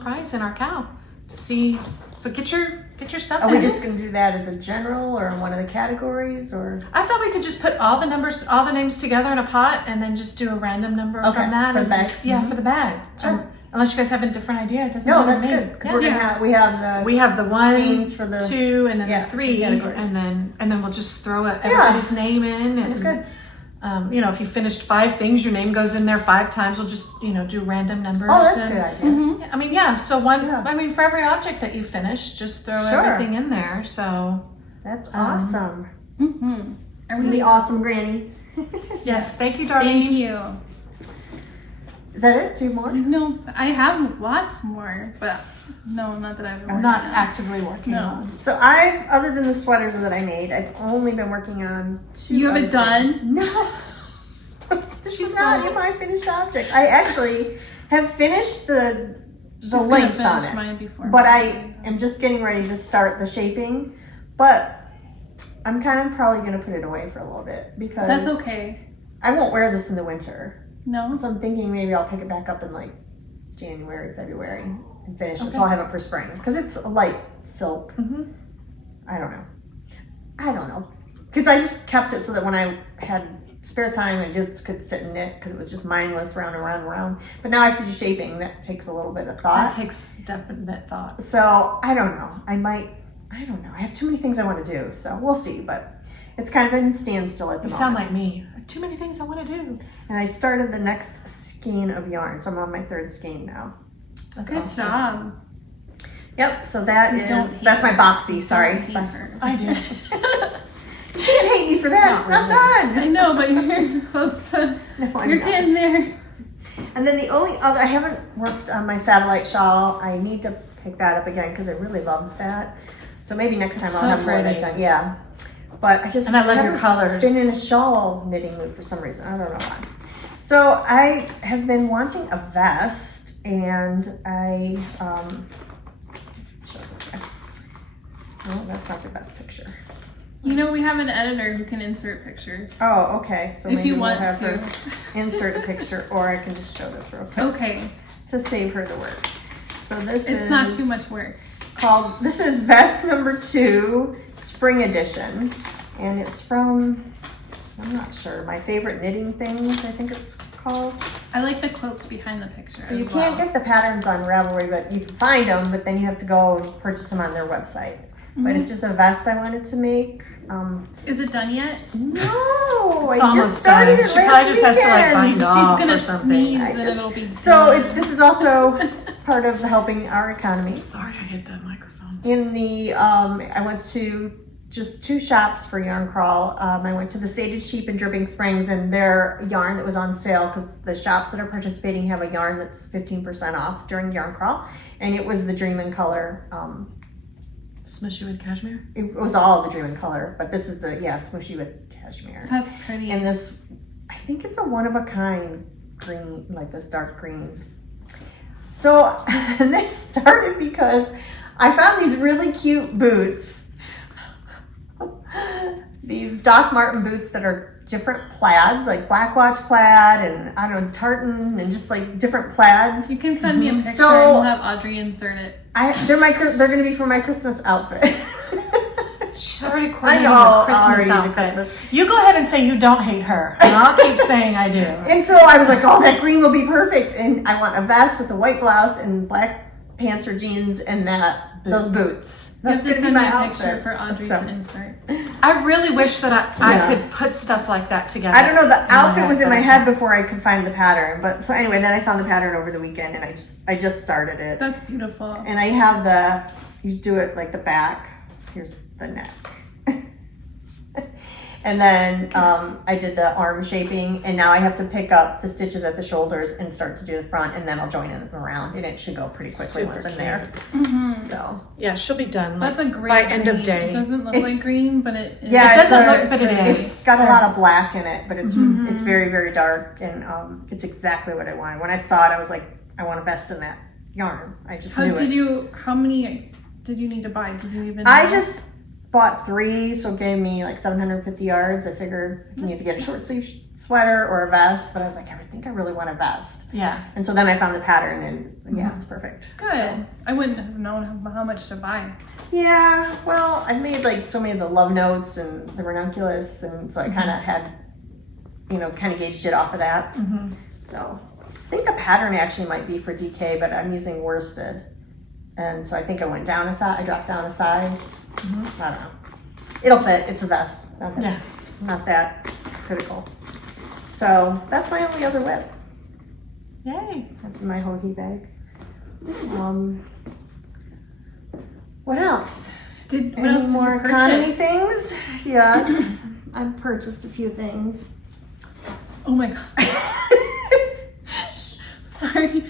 prize in our cow to see. So get your stuff. Are we in. just going to do that as a general or in one of the categories or? I thought we could just put all the names together in a pot and then just do a random number Okay, from that. for the and bag. just, for the bag. Sure. Unless you guys have a different idea, it doesn't No, matter that's to me. good. Because we're going to have, We have the 1, Skeins for the 2, and then yeah, the 3, categories. and then we'll just throw everybody's name in. And, That's good. If you finished 5 things, your name goes in there 5 times. We'll just do random numbers. Oh, that's a and, good idea. Mhm. I mean, yeah. So Yeah. for every object that you finish, just throw Sure. everything in there. So That's awesome. Mm-hmm. Are From the awesome granny. yes, thank you, Darlene. Thank you. Is that it? 2 more? No, I have lots more, but no, not that I've been working Not on. actively working No. on. So other than the sweaters that I made, I've only been working on 2. You haven't other things. done? No. She's She's not not. in my finished objects. I actually have finished the She's gonna length on finish it, mine before. but I am just getting ready to start the shaping. But I'm kind of probably going to put it away for a little bit because That's okay. I won't wear this in the winter. No? So I'm thinking maybe I'll pick it back up in like January, February and finish it. Okay. So I'll have it for spring because it's a light silk. Mm-hmm. I don't know. Because I just kept it so that when I had spare time, I just could sit and knit because it was just mindless round and round and round. But now I have to do shaping. That takes a little bit of thought. That takes definite thought. So I don't know. I don't know. I have too many things I want to do. So we'll see. But it's kind of in standstill at the You moment. sound like me. Too many things I want to do. And I started the next skein of yarn. So I'm on my 3rd skein now. Good job. Yep. So that's Don't my hate boxy. her. Sorry. Don't hate her. I do. You can't hate me for that. Not It's not I done. know, but you're close to. No, I'm You're not. getting there. And then the only other, I haven't worked on my satellite shawl. I need to pick that up again because I really loved that. So maybe next time It's I'll so have more of that pretty. done. Yeah. But I just And I love your haven't colors. been in a shawl knitting mood for some reason. I don't know why. So I have been wanting a vest, and I show this guy. Oh, that's not the best picture. You know, we have an editor who can insert pictures. Oh, okay. So If maybe you we'll want have to. her insert a picture, or I can just show this real quick Okay. to save her the work. So this It's is not too much work. this is vest number 2, spring edition, and it's from, I'm not sure, My Favorite Knitting Things, I think it's called. I like the quotes behind the picture. So you as can't well. get the patterns on Ravelry, but you can find them, but then you have to go and purchase them on their website. But it's just a vest I wanted to make. Is it done yet? No, It's I almost just started done. it She last probably just has to, like, weekend. bind She's off gonna or something. sneeze I and just- it'll be So done. this is also part of helping our economy. Sorry if I hit that microphone. In the, I went to just 2 shops for yarn crawl. I went to the Sated Sheep in Dripping Springs, and their yarn that was on sale, because the shops that are participating have a yarn that's 15% off during yarn crawl, and it was the Dream in Color. Smushy with cashmere? It was all the Dream in Color, but this is the smooshy with cashmere. That's pretty. And this, I think it's a one of a kind green, like this dark green. So and they started because I found these really cute boots. These Doc Martin boots that are different plaids, like Black Watch plaid and I don't know, tartan and just like different plaids. You can send me a picture So- and we'll have Audrey insert it. They're gonna be for my Christmas outfit. She's already I coordinating know, her Christmas already the outfit. Christmas. You go ahead and say you don't hate her, and I'll keep saying I do. And so I was like, oh, that green will be perfect. And I want a vest with a white blouse and black pants or jeans and those boots. You have That's to gonna be send me my a picture outfit. for Audrey So- to insert. I really wish that I Yeah. could put stuff like that together. I don't know, the in my outfit was in but my I head can't. before I could find the pattern. But so anyway, then I found the pattern over the weekend and I just started it. That's beautiful. And I have you do it like the back. Here's the neck. And then I did the arm shaping, and now I have to pick up the stitches at the shoulders and start to do the front, and then I'll join it around, and it should go pretty quickly Super once I'm cute. there. Mhm. So Yeah, she'll be done. That's a great by end of green. day. It doesn't look It's- like green, but it is. yeah, It doesn't it's look, but it is. It's got a lot of black in it, but it's Mhm. it's very, very dark, and it's exactly what I wanted. When I saw it, I was like, I want a vest in that yarn. I just knew it. How many did you need to buy? Did you even I know? just bought 3, so it gave me like 750 yards. I figured I need to get a short sleeve sweater or a vest, but I was like, I think I really want a vest. Yeah. And so then I found the pattern, and yeah, it's perfect. Good. So- I wouldn't have known how much to buy. Yeah, well, I've made like so many of the love notes and the ranunculus, and so I kind of had, kind of gauged it off of that. Mm-hmm. So I think the pattern actually might be for DK, but I'm using worsted. And so I think I went down a size, I dropped down a size. I don't know. It'll fit, it's a vest. Yeah. Not that critical. So that's my only other whip. Yay. That's in my hoagie bag. What else? What Any else did more you economy purchase? things? Yes. I've purchased a few things. Oh my god. Sorry.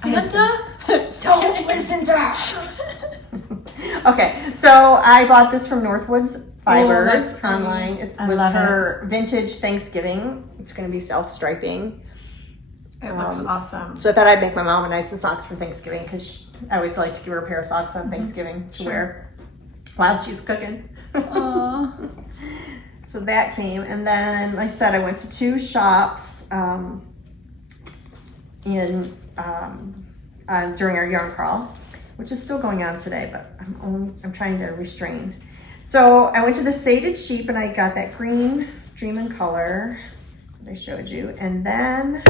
Santa? Don't listen to her. Okay, so I bought this from Northwoods Fibers that's pretty. online. It I was love her vintage Thanksgiving. It's going to be self-striping. It looks awesome. So I thought I'd make my mom a nice socks for Thanksgiving because I always like to give her a pair of socks on Thanksgiving to wear while she's cooking. Aw. So that came, and then like I said, I went to 2 shops during our yarn crawl, which is still going on today, but I'm trying to restrain. So I went to the Sated Sheep, and I got that green Extreme in Color that I showed you. And then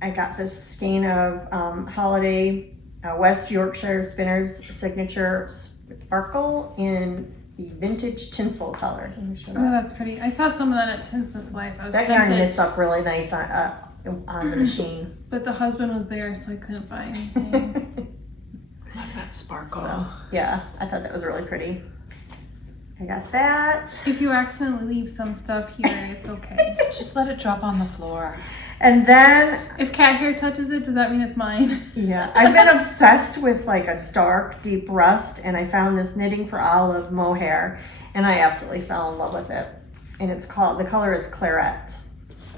I got this skein of Holiday West Yorkshire Spinners Signature Sparkle in the vintage tinsel color. Let me show Oh, that. that's pretty. I saw some of that at Tinsel's Wife. I was That yarn tempted, knits up really nice on the machine. but the husband was there, so I couldn't buy anything. Love that sparkle. So, yeah, I thought that was really pretty. I got that. If you accidentally leave some stuff here, it's okay. Just let it drop on the floor. And then, If cat hair touches it, does that mean it's mine? yeah, I've been obsessed with like a dark, deep rust, and I found this Knitting for Olive mohair, and I absolutely fell in love with it. And it's called, the color is Claret.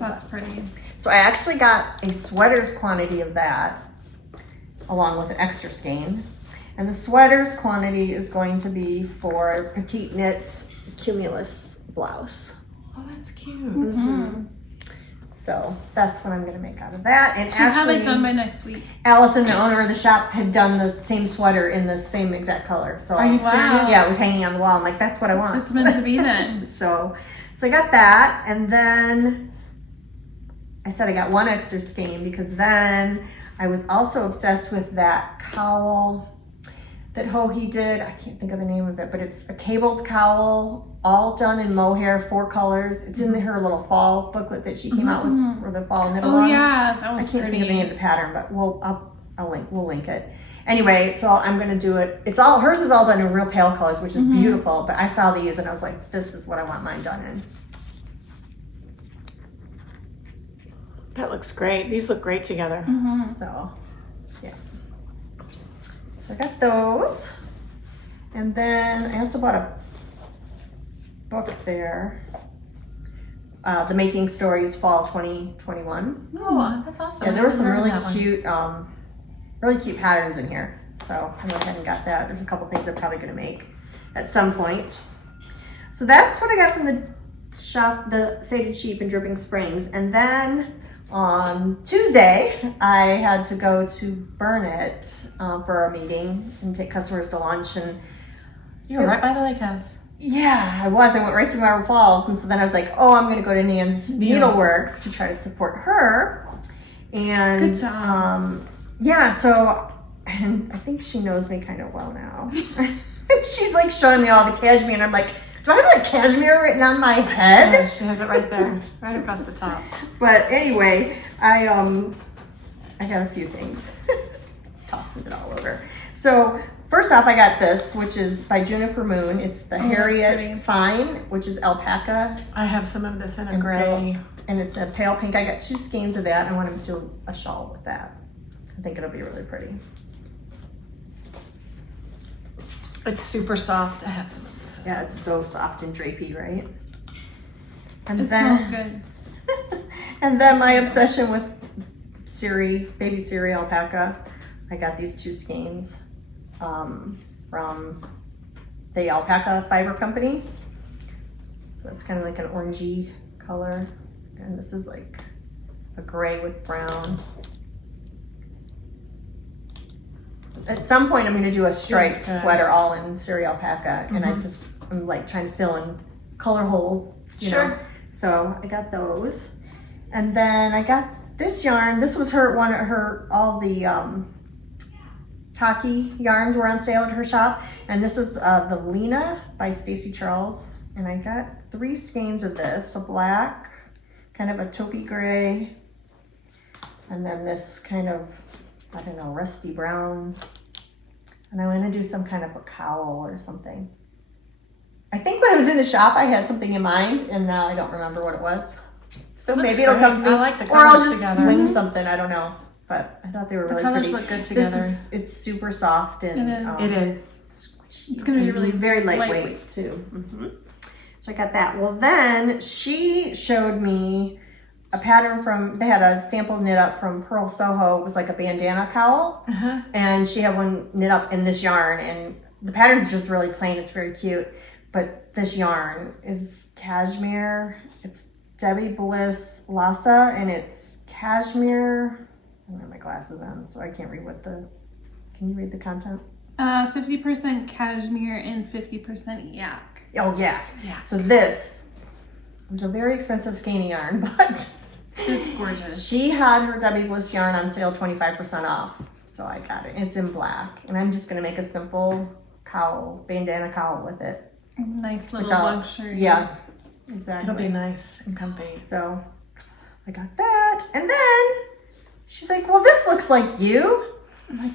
That's pretty. So I actually got a sweater's quantity of that, along with an extra skein. And the sweater's quantity is going to be for Petite Knits Cumulus blouse. Oh, that's cute. Mm-hmm. So that's what I'm going to make out of that. And Should have actually, it done by next week. Allison, the owner of the shop, had done the same sweater in the same exact color. So Are you Wow. serious? yeah, it was hanging on the wall. I'm like, that's what I want. It's meant to be then. So I got that, and then I said I got one extra skein because then I was also obsessed with that cowl that Hohi did. I can't think of the name of it, but it's a cabled cowl, all done in mohair, 4 colors. It's in her little fall booklet that she came out with for the fall knit Oh along. yeah, that was I can't pretty. think of the name of the pattern, but we'll link it. Anyway, so I'm gonna do it. It's all hers is all done in real pale colors, which is beautiful. But I saw these and I was like, this is what I want mine done in. That looks great. These look great together. Mhm. So, yeah. So I got those. And then I also bought a book there. The Making Stories Fall 2021. Oh, that's awesome. Yeah, there were some I haven't really heard of that one. really cute patterns in here. So I went ahead and got that. There's a couple things I'm probably gonna make at some point. So that's what I got from the shop, the Sated Sheep in Dripping Springs. And then on Tuesday, I had to go to Burnett for a meeting and take customers to lunch. And You were right by the lake house. yeah, I was. I went right through Marble Falls. And so then I was like, oh, I'm going to go to Nan's Needleworks to try to support her. And Good job. yeah, so, and I think she knows me kind of well now. She's like showing me all the cashmere, and I'm like, do I have like cashmere written on my head? Yeah, she has it right there, right across the top. But anyway, I got a few things. Tossing it all over. So first off, I got this, which is by Juniper Moon. It's the Oh, that's pretty. Harriet Fine, which is alpaca, I have some of this in a And gray. and it's a pale pink. I got 2 skeins of that. I want to do a shawl with that. I think it'll be really pretty. It's super soft. I have some of this. Yeah, it's so soft and drapey, right? And It then, smells good. and then my obsession with baby Siri alpaca. I got these 2 skeins from the Alpaca Fiber Company. So it's kind of like an orangey color. And this is like a gray with brown. At some point I'm going to do a striped Feels good. sweater all in Siri alpaca. And I'm like trying to fill in color holes, you know. So I got those. And then I got this yarn. This was all the Taki yarns were on sale at her shop. And this is the Lena by Stacy Charles. And I got 3 skeins of this, a black, kind of a taupey gray, and then this kind of, I don't know, rusty brown. And I want to do some kind of a cowl or something. I think when I was in the shop, I had something in mind, and now I don't remember what it was. So Looks maybe it'll great. come to me. I like the Or I'll colors just together. wing something, I don't know. But I thought they were The really colors pretty. look good together. It's super soft and It is. It is. squishy. It's gonna be and really very lightweight, lightweight. too. So I got that. Well, then she showed me a pattern from, they had a sample knit up from Pearl Soho. It was like a bandana cowl. Uh-huh. And she had one knit up in this yarn. And the pattern's just really plain. It's very cute. But this yarn is cashmere. It's Debbie Bliss Lhasa. And it's cashmere. I don't have my glasses on, so I can't read can you read the content? 50% cashmere and 50% yak. Oh, yeah. Yeah. So this was a very expensive skeiny yarn, but It's gorgeous. she had her Debbie Bliss yarn on sale 25% off. So I got it. It's in black. And I'm just going to make a simple cowl, bandana cowl with it. Nice little Which I'll- luxury. Yeah, exactly. It'll be nice and comfy. So I got that. And then she's like, well, this looks like you. I'm like,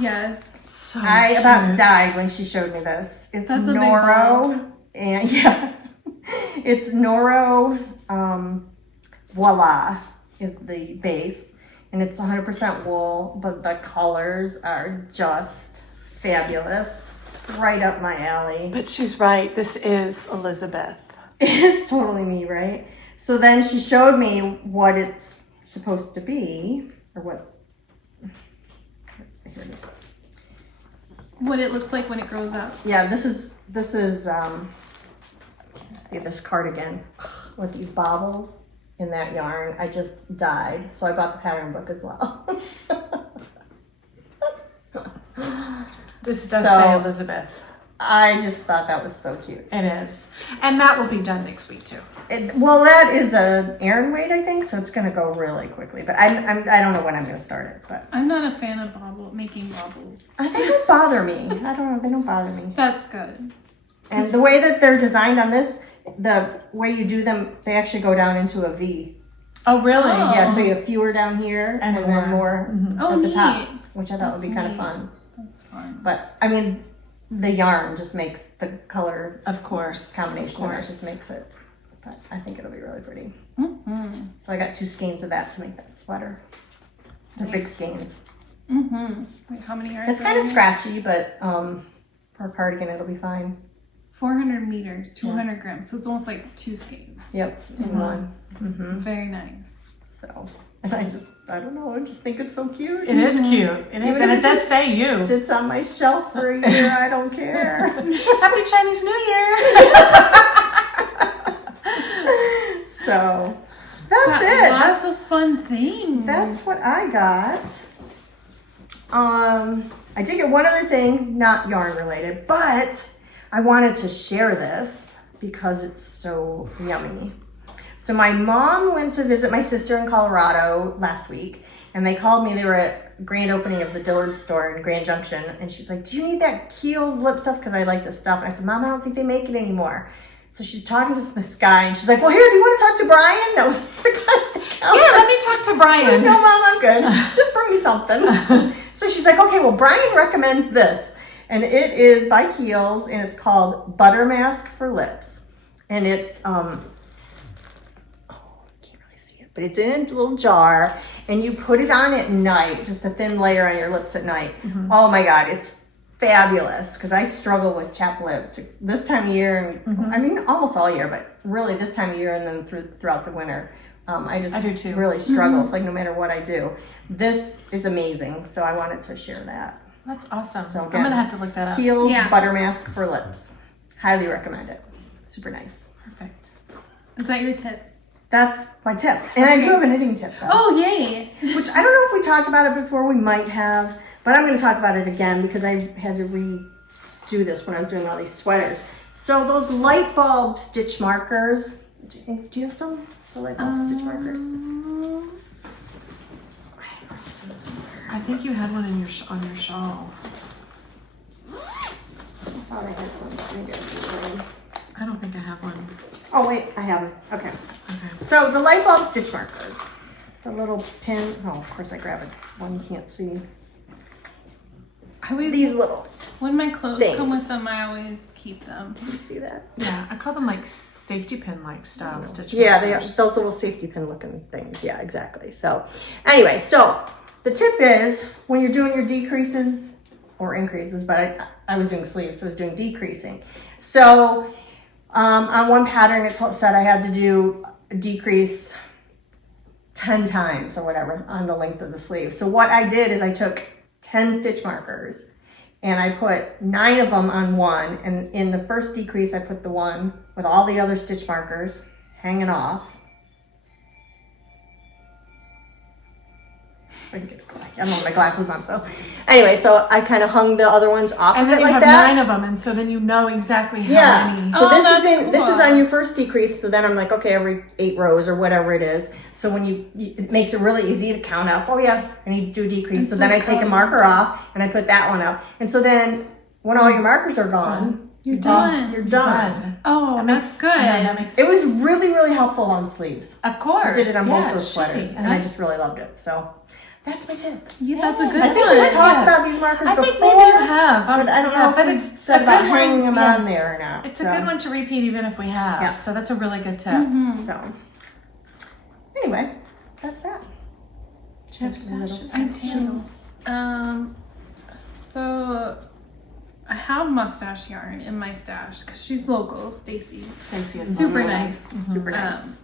Yes. So I about cute. died when she showed me this. It's That's a big Noro. And yeah, it's Noro Voila is the base. And it's 100% wool, but the colors are just fabulous. Right up my alley. But she's right. This is Elizabeth. It's totally me, right? So then she showed me what it's supposed to be, or what. Here it is. What it looks like when it grows up. Yeah, this is let's see, this cardigan with these bobbles in that yarn. I just died, so I bought the pattern book as well. This does So- say Elizabeth. I just thought that was so cute. It is. And that will be done next week too. Well, that is a Aran weight, I think, so it's going to go really quickly. But I don't know when I'm going to start it. But I'm not a fan of making bobbles. they don't bother me. I don't know. They don't bother me. That's good. And the way that they're designed on this, the way you do them, they actually go down into a V. Oh, really? Oh. Yeah, so you have fewer down here and, And then more. more Oh, at the neat. top, which I thought would be That's kind of neat. fun. That's fun. But I mean, the yarn just makes the color Of course. combination. Of It course. just makes it. But I think it'll be really pretty. Mm-hmm. So I got 2 skeins of that to make that sweater. They're big skeins. Mm-hmm. Wait, how many yards? It's kind of scratchy, but for a cardigan, it'll be fine. 400 meters, 200 grams. So it's almost like 2 skeins. Yep, in one. Mm-hmm. Very nice. So, and I don't know, I just think it's so cute. It is cute. It is. Even And if it does just say you. Sits on my shelf for a year, I don't care. Happy Chinese New Year. So, that's it. Lots of fun things. That's what I got. I did get one other thing, not yarn related, but I wanted to share this because it's so yummy. So my mom went to visit my sister in Colorado last week, and they called me. They were at grand opening of the Dillard store in Grand Junction, and she's like, do you need that Kiehl's lip stuff? Because I like this stuff. And I said, Mom, I don't think they make it anymore. So she's talking to this guy, and she's like, well, here, do you want to talk to Brian? That was the guy at the counter. Yeah, let me talk to Brian. No, Mom, I'm good. Just bring me something. So she's like, okay, well, Brian recommends this. And it is by Kiehl's, and it's called Butter Mask for Lips. And it's, oh, I can't really see it, but it's in a little jar, and you put it on at night, just a thin layer on your lips at night. Oh my God, it's fabulous, because I struggle with chapped lips this time of year, and I mean, almost all year, but really this time of year and then throughout the winter. I do too. really struggle. It's like no matter what I do. This is amazing, so I wanted to share that. That's awesome. So I'm again, going to have to look that up. Kiehl's Yeah. Butter Mask for Lips. Highly recommend it. Super nice. Perfect. Is that your tip? That's my tip. And I do have a knitting tip though. Oh, yay. Which I don't know if we talked about it before. We might have. But I'm going to talk about it again because I had to redo this when I was doing all these sweaters. So those light bulb stitch markers. Do you have some? The light bulb stitch markers? I think you had one in on your shawl. I thought I had some. Maybe I did. I don't think I have one. Oh wait, I have them. Okay. Okay. So the light bulb stitch markers. The little pin. Oh, of course I grabbed one you can't see. I always, These little. when my clothes things. come with them, I always keep them. Can you see that? Yeah, I call them like safety pin like style stitch Yeah, they are markers. those little safety pin looking things. Yeah, exactly. So anyway, so the tip is when you're doing your decreases or increases, but I was doing sleeves, so I was doing decreasing. So on one pattern, it said I had to do a decrease 10 times or whatever on the length of the sleeve. So what I did is I took 10 stitch markers and I put 9 of them on one, and in the first decrease I put the one with all the other stitch markers hanging off. I don't have my glasses on, so anyway, so I kind of hung the other ones off And of then it you like have that. 9 of them, and so then you know exactly how Yeah. many. So Oh, this is cool. on your first decrease. So then I'm like, okay, every 8 rows or whatever it is. So when it makes it really easy to count up. Oh yeah, I need to do a decrease. So It's then I like take a marker off and I put that one up. And so then when all your markers are gone, You're done. you're done. Oh, That that's makes good. Yeah, that makes It was really, really helpful on sleeves. Of course. I did it on both yeah, those sweaters, should be. and I just really loved it. So that's my tip. Yeah, that's a good I think one. we've talked tip. about these markers I before. think maybe you have. But I don't yeah, know if but we it's said a about good hanging one. them Yeah. on there or not. It's a good one to repeat even if we have. Yeah. So that's a really good tip. Mhm. So anyway, that's that. Do you have Just a little- stash I do. questions? So I have mustache yarn in my stash because she's local, Stacy. Stacy is Super lovely. nice. Super nice.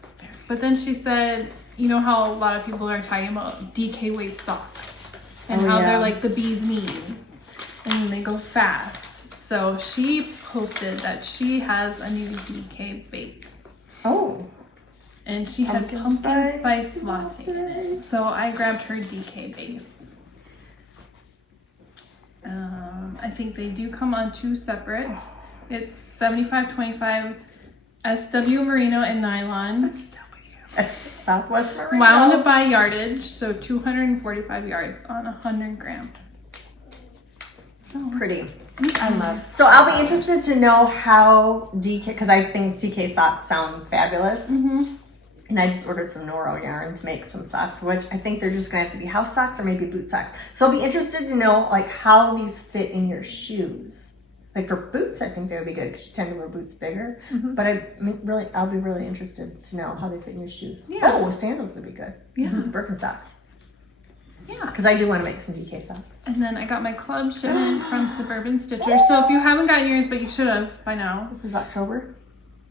But then she said, you know how a lot of people are talking about DK weight socks and Oh, how yeah. they're like the bee's knees and they go fast. So she posted that she has a new DK base Oh, and she had Pumpkin pumpkin spice spice latte in it. So I grabbed her DK base. I think they do come on 2 separate. It's 75-25 SW merino and nylon. Southwest Merino. Wound by yardage, so 245 yards on 100 grams. So Pretty. I love. So I'll be interested to know how DK, because I think DK socks sound fabulous. Mhm. And I just ordered some Noro yarn to make some socks, which I think they're just gonna have to be house socks or maybe boot socks. So I'll be interested to know like how these fit in your shoes. Like for boots, I think they would be good because you tend to wear boots bigger. Mhm. But I'll be really interested to know how they fit in your shoes. Yeah. Oh, with sandals would be good. Yeah. Birkenstocks. Yeah. Because I do want to make some DK socks. And then I got my club shipment from Suburban Stitcher. So if you haven't gotten yours, but you should have by now. This is October.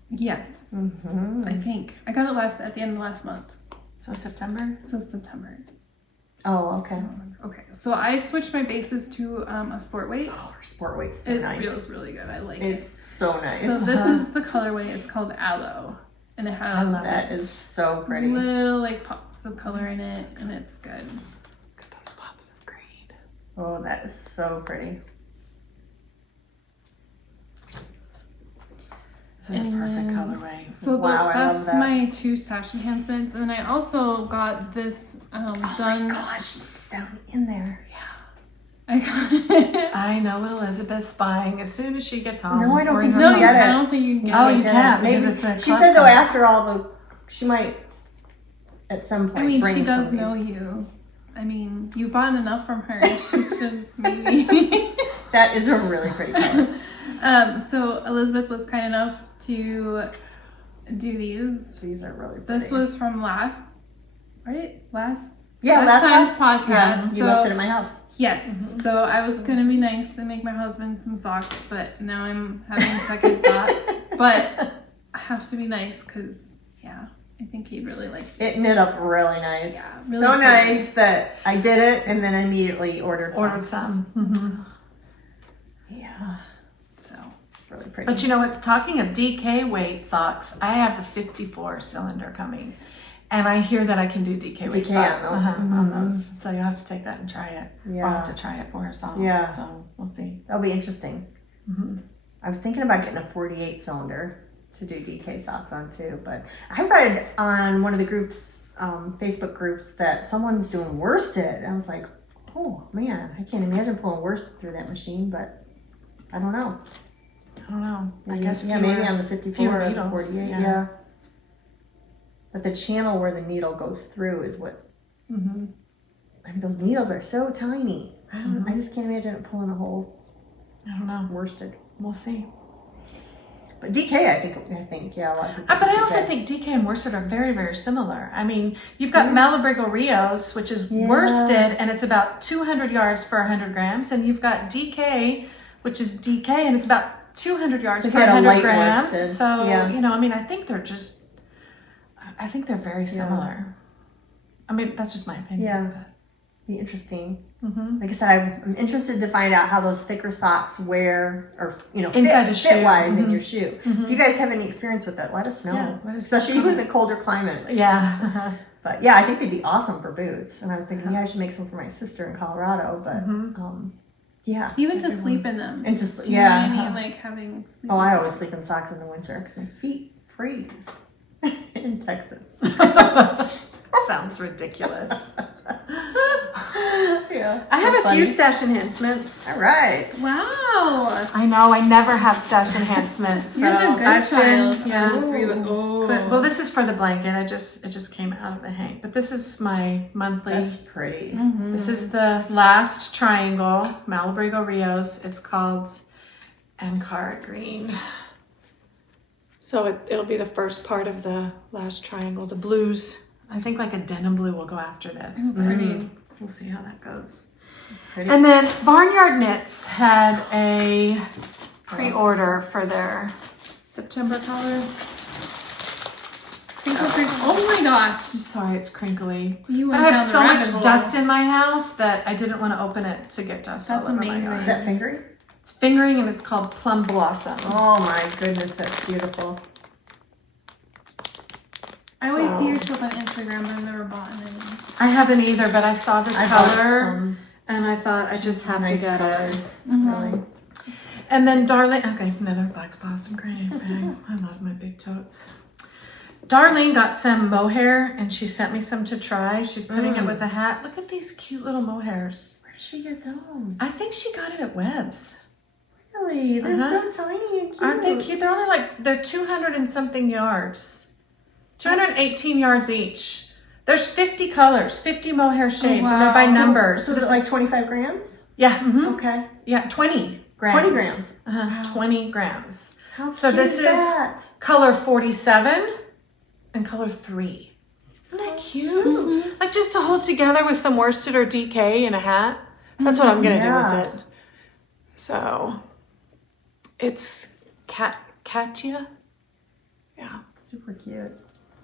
Yes, Mm-hmm. I think. I got it at the end of last month. So September. So September. Oh, okay. Okay, so I switched my bases to a sport weight. Oh, her sport weight's so It nice. feels really good. I like It's so nice. it. So this is the colorway. It's called Aloe, and it I love has That is so pretty. little like pops of color in it, and it's good. Look at those pops of green. Oh, that is so pretty. This is a And perfect then- colorway. So Wow, I love that's that. my 2 stash enhancements, and then I also got this Oh done. my gosh, down in there. I got I know what Elizabeth's buying as soon as she gets home. No, I don't or think in you her no, can you get can, it. I don't think you can get Oh, it. you can't, Maybe because it's a she said though club. after all the, she might at some point. I mean, bring she does some of know these. you. I mean, you bought enough from her. She should maybe. That is a really pretty color. So Elizabeth was kind enough to do these. These are really pretty. This was from last yeah, last time's time. podcast. Yeah, you so, left it in my house. Yes. So I was gonna be nice to make my husband some socks, but now I'm having second thoughts. But I have to be nice because I think he'd really like it. It knit up really nice. Yeah, really so pretty. nice that I did it and then immediately ordered some. Ordered some. Mm-hmm. Yeah, So it's really pretty. But you know what? Talking of DK weight socks, I have a 54 cylinder coming. And I hear that I can do DK weight DK socks on those. on Mhm. those. So you'll have to take that and try it. Yeah. I'll have to try it for us all. Yeah. So we'll see. That'll be interesting. Mm-hmm. I was thinking about getting a 48 cylinder to do DK socks on too, but I read on one of the groups, Facebook groups, that someone's doing worsted. I was like, oh man, I can't imagine pulling worsted through that machine, but I don't know. I don't know. I Maybe, guess maybe on the 54 fewer or the needles, 48, yeah. yeah. But the channel where the needle goes through is what, Mm-hmm. I mean, those needles are so tiny. Mhm. I just can't imagine it pulling a whole I don't know. worsted. We'll see. But DK, I think, yeah, a lot of people. But I do also DK. think DK and worsted are very, very similar. I mean, you've got Malabrigo Rios, which is worsted, and it's about 200 yards for 100 grams. And you've got DK, which is DK, and it's about 200 yards So if for you had a 100 light grams. worsted, So, yeah. you know, I mean, I think they're very similar. I mean, that's just my opinion. Yeah. Be interesting. Mm-hmm. Like I said, I'm interested to find out how those thicker socks wear, or Inside a shoe. fit wise in Mhm. your shoe. Mhm. If you guys have any experience with that, let us know. Yeah, let us Especially know. in the colder climates. Yeah. But yeah, I think they'd be awesome for boots. And I was thinking, I should make some for my sister in Colorado. But yeah, Even to sleep in them. and just Do you need any, like having sleeping I always socks? sleep in socks in the winter because my feet freeze in Texas. Sounds ridiculous. Yeah, I have a funny. few stash enhancements. All right. Wow. I know, I never have stash enhancements. You're so the good I've child. Been, yeah. Oh. This is for the blanket. It just came out of the hang. But this is my monthly. That's pretty. Mm-hmm. This is the last triangle, Malabrigo Rios. It's called Ankara Green. So it'll be the first part of the last triangle. The blues, I think like a denim blue will go after this. Pretty. We'll see how that goes. Pretty. And then Barnyard Knits had a pre-order for their September color. Crinkle, crinkle. Oh my gosh. I'm sorry, it's crinkly. You But went I have down so the much rabbit hole. dust in my house that I didn't want to open it to get dust That's all over amazing. my yard. Is that fingering? It's fingering and it's called Plum Blossom. Oh my goodness, that's beautiful. I always see your stuff on Instagram, but I've never bought any. I haven't either, but I saw this I bought color some and I thought I just have to nice get it. colors. Mhm. Really. And then Darlene, okay, another Black Blossom Gray bag. I love my big totes. Darlene got some mohair and she sent me some to try. She's putting it with a hat. Look at these cute little mohairs. Where'd she get those? I think she got it at Webb's. Really? They're Uh-huh. so tiny and cute. Aren't they cute? They're only they're 200 and something yards. 218 yards each. There's 50 colors, 50 mohair shades, and they're by wow. numbers. So is it like 25 grams? Yeah, mhm. Okay. Yeah, 20 grams. 20 grams. Uh-huh, 20 grams. How So cute this is that? color 47 and color 3. Isn't that cute? Like just to hold together with some worsted or DK and a hat. That's what I'm gonna do Yeah. with it. So it's Katya. Yeah. Super cute.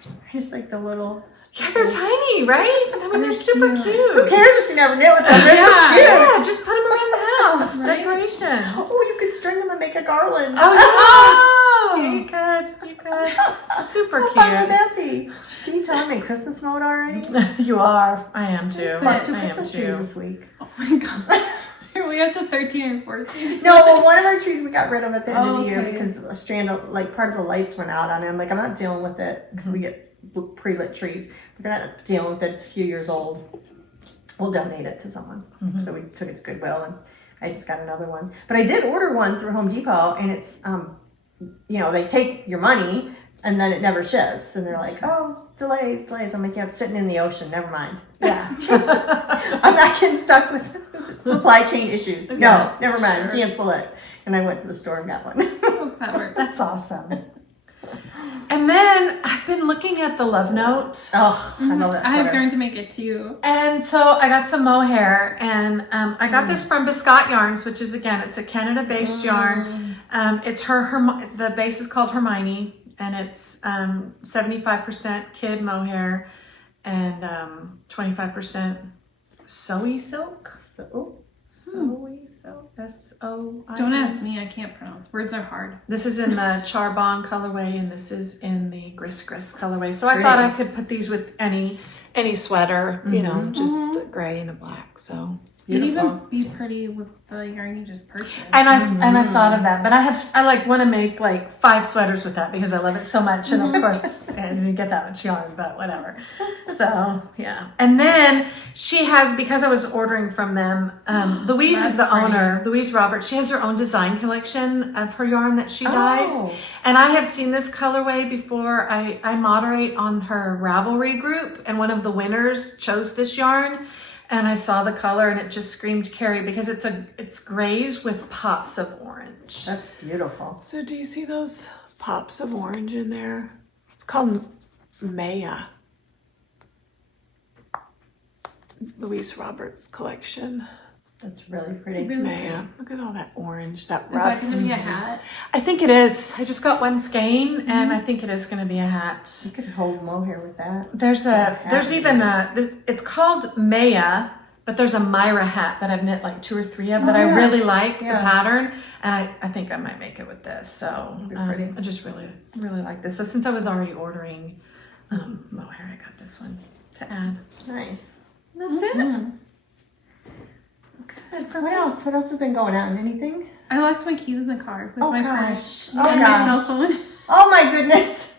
I just like the little. Yeah, they're tiny, right? I mean, they're super cute. Who cares if you never knit with them? They're just cute. Yeah, just put them around the house. Right? Decoration. Oh, you could string them and make a garland. Oh, yeah. You could. You could. Super How fun would cute. that be? Can you tell I'm in Christmas mode already? You are. I am too. I bought 2 I am Christmas trees too. this week. Oh my god. Are we up to 13 or 14? No, well, one of our trees we got rid of at the end of the year Okay. because a strand of, like, part of the lights went out on it. I'm like, I'm not dealing with it because we get pre-lit trees. We're not dealing with it. It's a few years old. We'll donate it to someone. So we took it to Goodwill and I just got another one. But I did order one through Home Depot and it's, they take your money and then it never ships. And they're like, oh, delays. I'm like, yeah, it's sitting in the ocean. Never mind. Yeah. I'm not getting stuck with supply chain issues. No, Yeah, never mind. sure. Cancel it. And I went to the store and got one. That works. That's awesome. And then I've been looking at the Love Note. Oh, I love that I have sweater. learned to make it too. And so I got some mohair, and I got this from Biscott Yarns, which is, again, it's a Canada-based yarn. It's the base is called Hermione, and it's 75% kid mohair and 25% Soy silk. Soy silk. S-O-I. Don't ask me, I can't pronounce. Words are hard. This is in the Charbon colorway, and this is in the Gris Gris colorway. So I thought I could put these with any sweater, just a gray and a black. So You'd Beautiful. even be pretty with the yarn you just purchased. and I thought of that, but I want to make like 5 sweaters with that because I love it so much, and of course I didn't get that much yarn, but whatever. So yeah, and then she has, because I was ordering from them. Louise is the That's pretty. owner, Louise Roberts. She has her own design collection of her yarn that she dyes. Oh. And I have seen this colorway before. I moderate on her Ravelry group, and one of the winners chose this yarn. And I saw the color, and it just screamed Carrie because it's grays with pops of orange. That's beautiful. So do you see those pops of orange in there? It's called Maya. Louise Roberts collection. That's really pretty. Maya. Look at all that orange, that Is rust. that going to be a hat? I think it is. I just got one skein, and I think it is going to be a hat. You could hold mohair with that. There's even it's called Maya, but there's a Myra hat that I've knit like 2 or 3 of that I really like the pattern, and I think I might make it with this. So It'd be pretty. I just really like this. So since I was already ordering mohair, I got this one. to add. Nice. That's it. Good. What else? What else has been going on? Anything? I locked my keys in the car with Oh my gosh. purse Oh and my cell gosh. phone. Oh my goodness.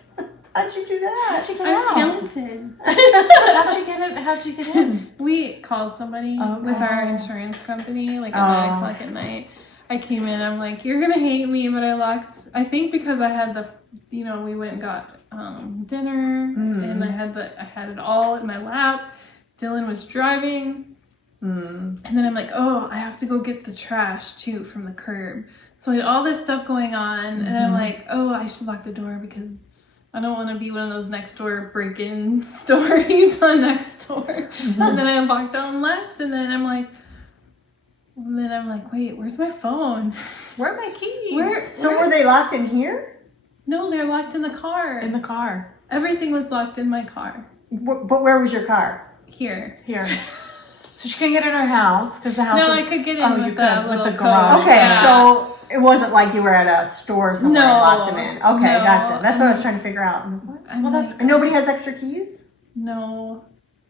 How'd you do that? How'd you get I'm out? talented. How'd you get it? How'd you get in? We called somebody Okay. with our insurance company like at 9 o'clock at night. I came in, I'm like, you're gonna hate me, but I think because I had we went and got dinner and I had it all in my lap. Dylan was driving. And then I'm like, oh, I have to go get the trash too from the curb. So I had all this stuff going on, and I'm like, oh, I should lock the door because I don't want to be one of those next door break-in stories on next door. And then I locked out and left, and then I'm like, wait, where's my phone? Where are my keys? So were they locked in here? No, they're locked in the car. In the car. Everything was locked in my car. But where was your car? Here. So she couldn't get in her house because the house No, was... I could get in Oh, you with could, the with little the code. garage. Okay, Yeah. so it wasn't like you were at a store somewhere and No, locked them in. Okay, no. gotcha. That's what I was trying to figure out. What? I'm Well, like, that's And nobody has extra keys? no.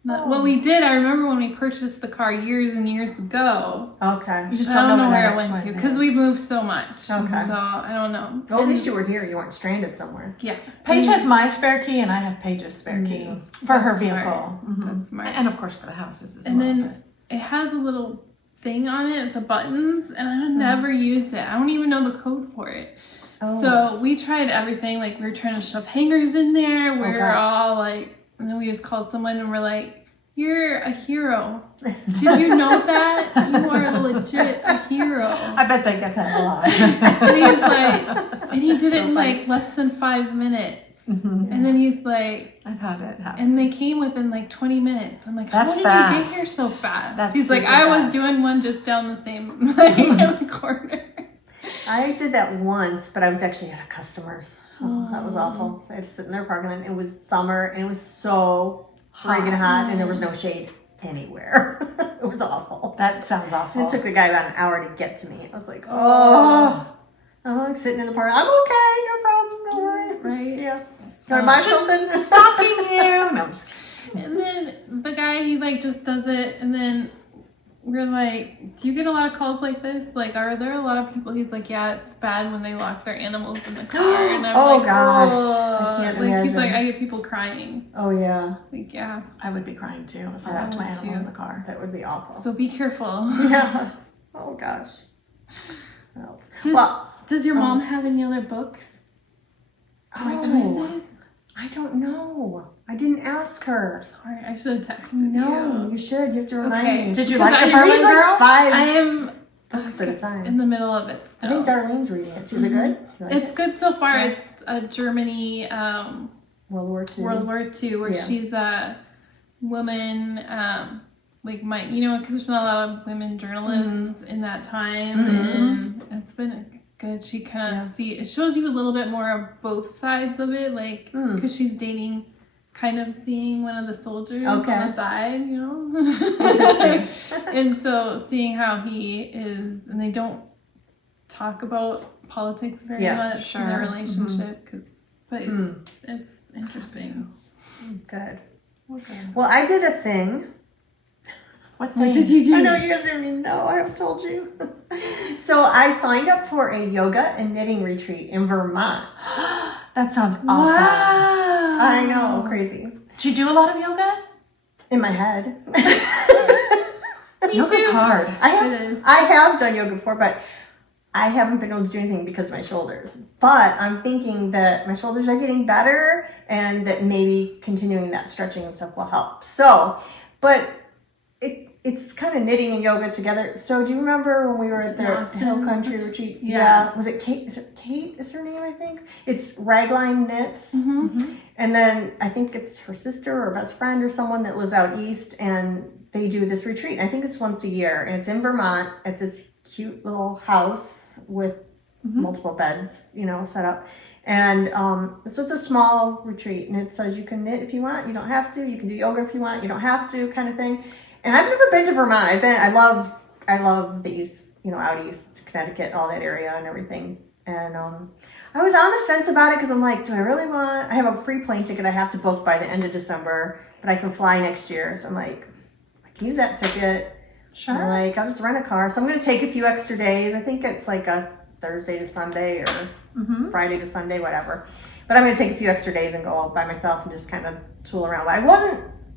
Oh. Well, we did. I remember when we purchased the car years and years ago. Okay. You just I don't know where it where went to because we moved so much. Okay. So I don't know. Well, at least you were here. You weren't stranded somewhere. Yeah. Paige has my spare key and I have Paige's spare key for her That's vehicle. smart. Mhm. That's smart. And of course for the houses as And well. then it has a little thing on it, the buttons, and I never used it. I don't even know the code for it. Oh. So we tried everything. Like we were trying to shove hangers in there. We were gosh. all like, and then we just called someone and we're like, "You're a hero. Did you know that? You are legit a hero." I bet they get that a lot. And he's like, and he did it So in funny. like less than 5 minutes. Mhm. And then he's like, I've had it happen. and they came within like 20 minutes. I'm like, how That's did you get fast. here so fast? That's He's like, super I was fast. doing one just down the same like in the corner. I did that once, but I was actually at a customer's. Oh, that was awful. So I had to sit in their parking lot. It was summer and it was so friggin' hot and there was no shade anywhere. It was awful. That sounds awful. And it took the guy about an hour to get to me. I was like, oh. I'm like sitting in the park. I'm okay, no problem, no worry. Right? Yeah. You want to buy something? Stalking you. No, I'm just kidding. And then the guy, he like just does it. And then we're like, do you get a lot of calls like this? Like, are there a lot of people? He's like, yeah, it's bad when they lock their animals in the car. And I'm Oh, like, gosh. oh. I can't Like, he's like, imagine. I get people crying. Oh, yeah. Like, yeah. I would be crying too if I Yeah, left my me animal too. in the car. That would be awful. So be careful. Yes. Oh, gosh. What else? Does your mom have any other books? Oh, Choices? I don't know. I didn't ask her. Sorry, I should have texted No, you. you should. You have to remind Okay. me. Did you Because like I the She reads Berlin like Girl? 5 I am books at a time. in the middle of it I still. think Darlene's reading it. Is it good? You like It's it? good so far. Yeah. It's a Germany World War II. World War II where Yeah. she's a woman, like because there's not a lot of women journalists in that time, and it's been good. She kind of it shows you a little bit more of both sides of it, like because she's dating, kind of seeing one of the soldiers on the side, Interesting. and so seeing how he is, and they don't talk about politics very much in their relationship, but it's interesting. Good. Okay. Well, I did a thing. What What thing? did you do? I know you guys didn't even know. I haven't told you. So I signed up for a yoga and knitting retreat in Vermont. That sounds awesome. Wow. I know, crazy. Do you do a lot of yoga? In my head. Yoga's hard. It is. I have done yoga before, but I haven't been able to do anything because of my shoulders. But I'm thinking that my shoulders are getting better and that maybe continuing that stretching and stuff will help. So, but it's kind of knitting and yoga together. So do you remember when we were at the Awesome. Hill Country Retreat? Yeah. Was it Kate? Is it Kate? Is her name, I think? It's Ragline Knits. Mm-hmm. And then I think it's her sister or best friend or someone that lives out east, and they do this retreat. I think it's once a year, and it's in Vermont at this cute little house with multiple beds, set up. And so it's a small retreat, and it says you can knit if you want, you don't have to. You can do yoga if you want, you don't have to, kind of thing. And I've never been to Vermont. I love these, out east, Connecticut, all that area and everything. And I was on the fence about it because I'm like, do I really want? I have a free plane ticket I have to book by the end of December, but I can fly next year. So I'm like, I can use that ticket. Sure. I'm like, I'll just rent a car. So I'm going to take a few extra days. I think it's like a Thursday to Sunday or Friday to Sunday, whatever. But I'm going to take a few extra days and go all by myself and just kind of tool around. But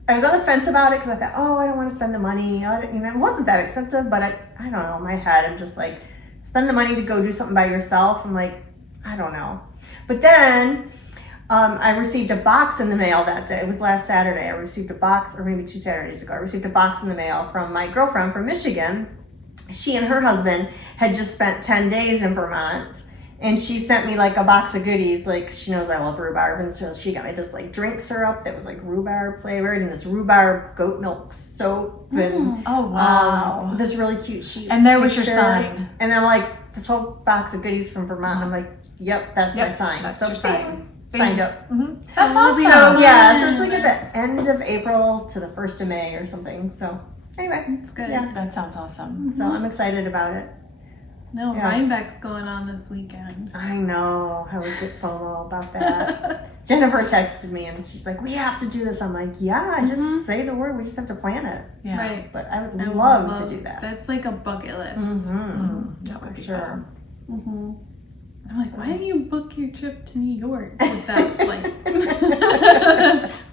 I was on the fence about it because I thought, oh, I don't want to spend the money. It wasn't that expensive, but I don't know. In my head, I'm just like, spend the money to go do something by yourself. I'm like, I don't know. But then I received a box in the mail that day. It was last Saturday. I received a box, or maybe 2 Saturdays ago. I received a box in the mail from my girlfriend from Michigan. She and her husband had just spent 10 days in Vermont. And she sent me like a box of goodies. Like, she knows I love rhubarb. And so she got me this like drink syrup that was like rhubarb flavored and this rhubarb goat milk soap. And Oh, wow. this really cute sheet. And there was your picture. sign. And I'm like, this whole box of goodies from Vermont. I'm like, yep, that's my sign. That's so your sign. Signed up. That's awesome. So yeah, so it's like at the end of April to the 1st of May or something. So anyway, It's good. Yeah. That sounds awesome. so I'm excited about it. No, Yeah. Rhinebeck's going on this weekend. I know. I would get FOMO about that. Jennifer texted me and she's like, we have to do this. I'm like, yeah, just say the word. We just have to plan it. Yeah. Right. But I would I love to do that. That's like a bucket list. That would For be sure. I'm like, why don't you book your trip to New York with that flight?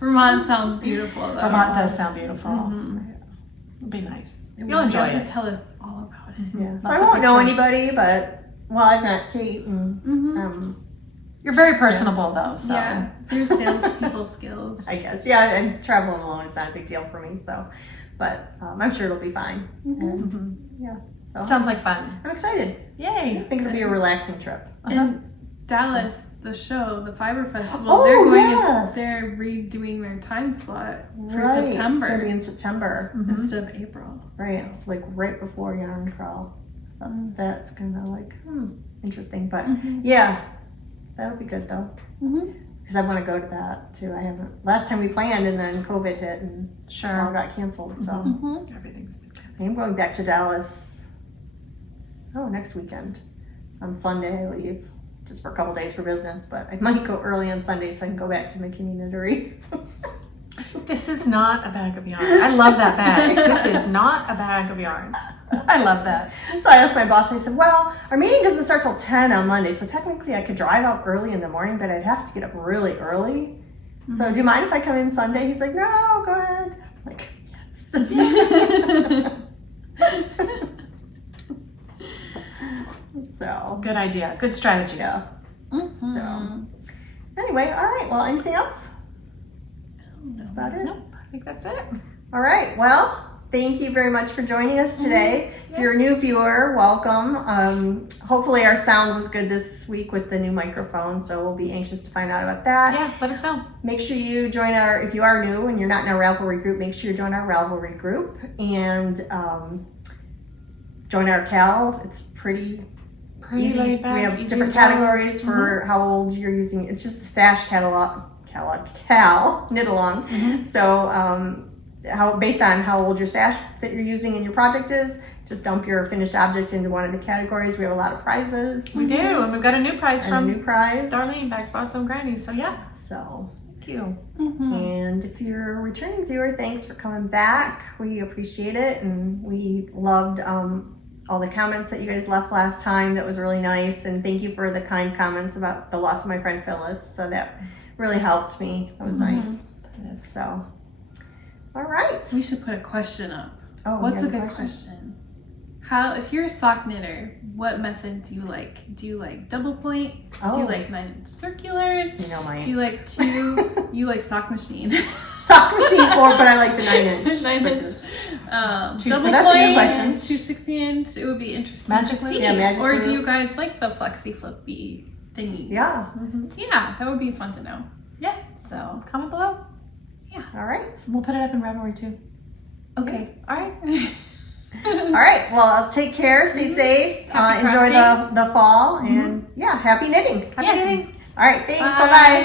Vermont sounds beautiful though. Vermont does sound beautiful. It'd be nice. You'll enjoy You have it. to tell us all about it. Yeah. So Lots I of won't know pictures. anybody, but I've met Kate and You're very personable though, so. Yeah, it's your salespeople skills. I guess. Yeah, and traveling alone is not a big deal for me. So, but I'm sure it'll be fine. And, yeah. So Sounds like fun. I'm excited. Yay. I think it'll be a relaxing trip. In Dallas, the show, the Fiber Festival, Oh, they're going yes. they're redoing their time slot for Right. It's gonna be September in September. instead of April. Right. It's like right before Yarn Crawl. So that's kind of like interesting, but yeah, that'll be good though. Because I want to go to that too. I haven't. Last time we planned, and then COVID hit, and all Sure. got canceled. So Everything's been canceled. I'm going back to Dallas. Next weekend. On Sunday, I leave just for a couple days for business, but I might go early on Sunday so I can go back to my community. This is not a bag of yarn. I love that bag. This is not a bag of yarn. I love that. So I asked my boss, and he said, well, our meeting doesn't start till 10 on Monday, so technically I could drive out early in the morning, but I'd have to get up really early. So do you mind if I come in Sunday? He's like, no, go ahead. I'm like, yes. So, Good idea. Good strategy. yeah. So, anyway, all right. Well, anything else? That's about it. Nope. I think that's it. All right. Well, thank you very much for joining us today. If you're a new viewer, welcome. Hopefully our sound was good this week with the new microphone, so we'll be anxious to find out about that. Yeah, let us know. Make sure you join if you are new and you're not in our Ravelry group, make sure you join our Ravelry group and join our Cal. It's pretty easy. laid back, We have easy different to follow. categories for how old you're using. It's just a stash Cal knit along. So based on how old your stash that you're using in your project is, just dump your finished object into one of the categories. We have a lot of prizes. We do, and we've got a new prize And a from new prize. Darlene, Bags, Boss, and Granny. So yeah, So, thank you. and if you're a returning viewer, thanks for coming back. We appreciate it, and we loved all the comments that you guys left last time. That was really nice, and thank you for the kind comments about the loss of my friend Phyllis. So that really helped me. That was nice. So, all right. We should put a question up. Oh, What's you a have good question? If you're a sock knitter, what method do you like? Do you like double point? Do Oh. you like 9-inch circulars? You know my Do you like two? You like sock machine? sock machine but I like the 9-inch. 9-inch. Two- Double that's a good point, question. 260-inch. It would be interesting Magic to loop? see. Yeah, magic or do loop. you guys like the flexi flippy thingy? Yeah. Yeah, that would be fun to know. Yeah, So, comment below. All right. We'll put it up in Ravelry too. okay. All right. All right. Well, take care. Stay safe. Happy Enjoy crafting. the fall. And yeah, happy knitting. Happy Yes. knitting. All right. Thanks. Bye. Bye-bye.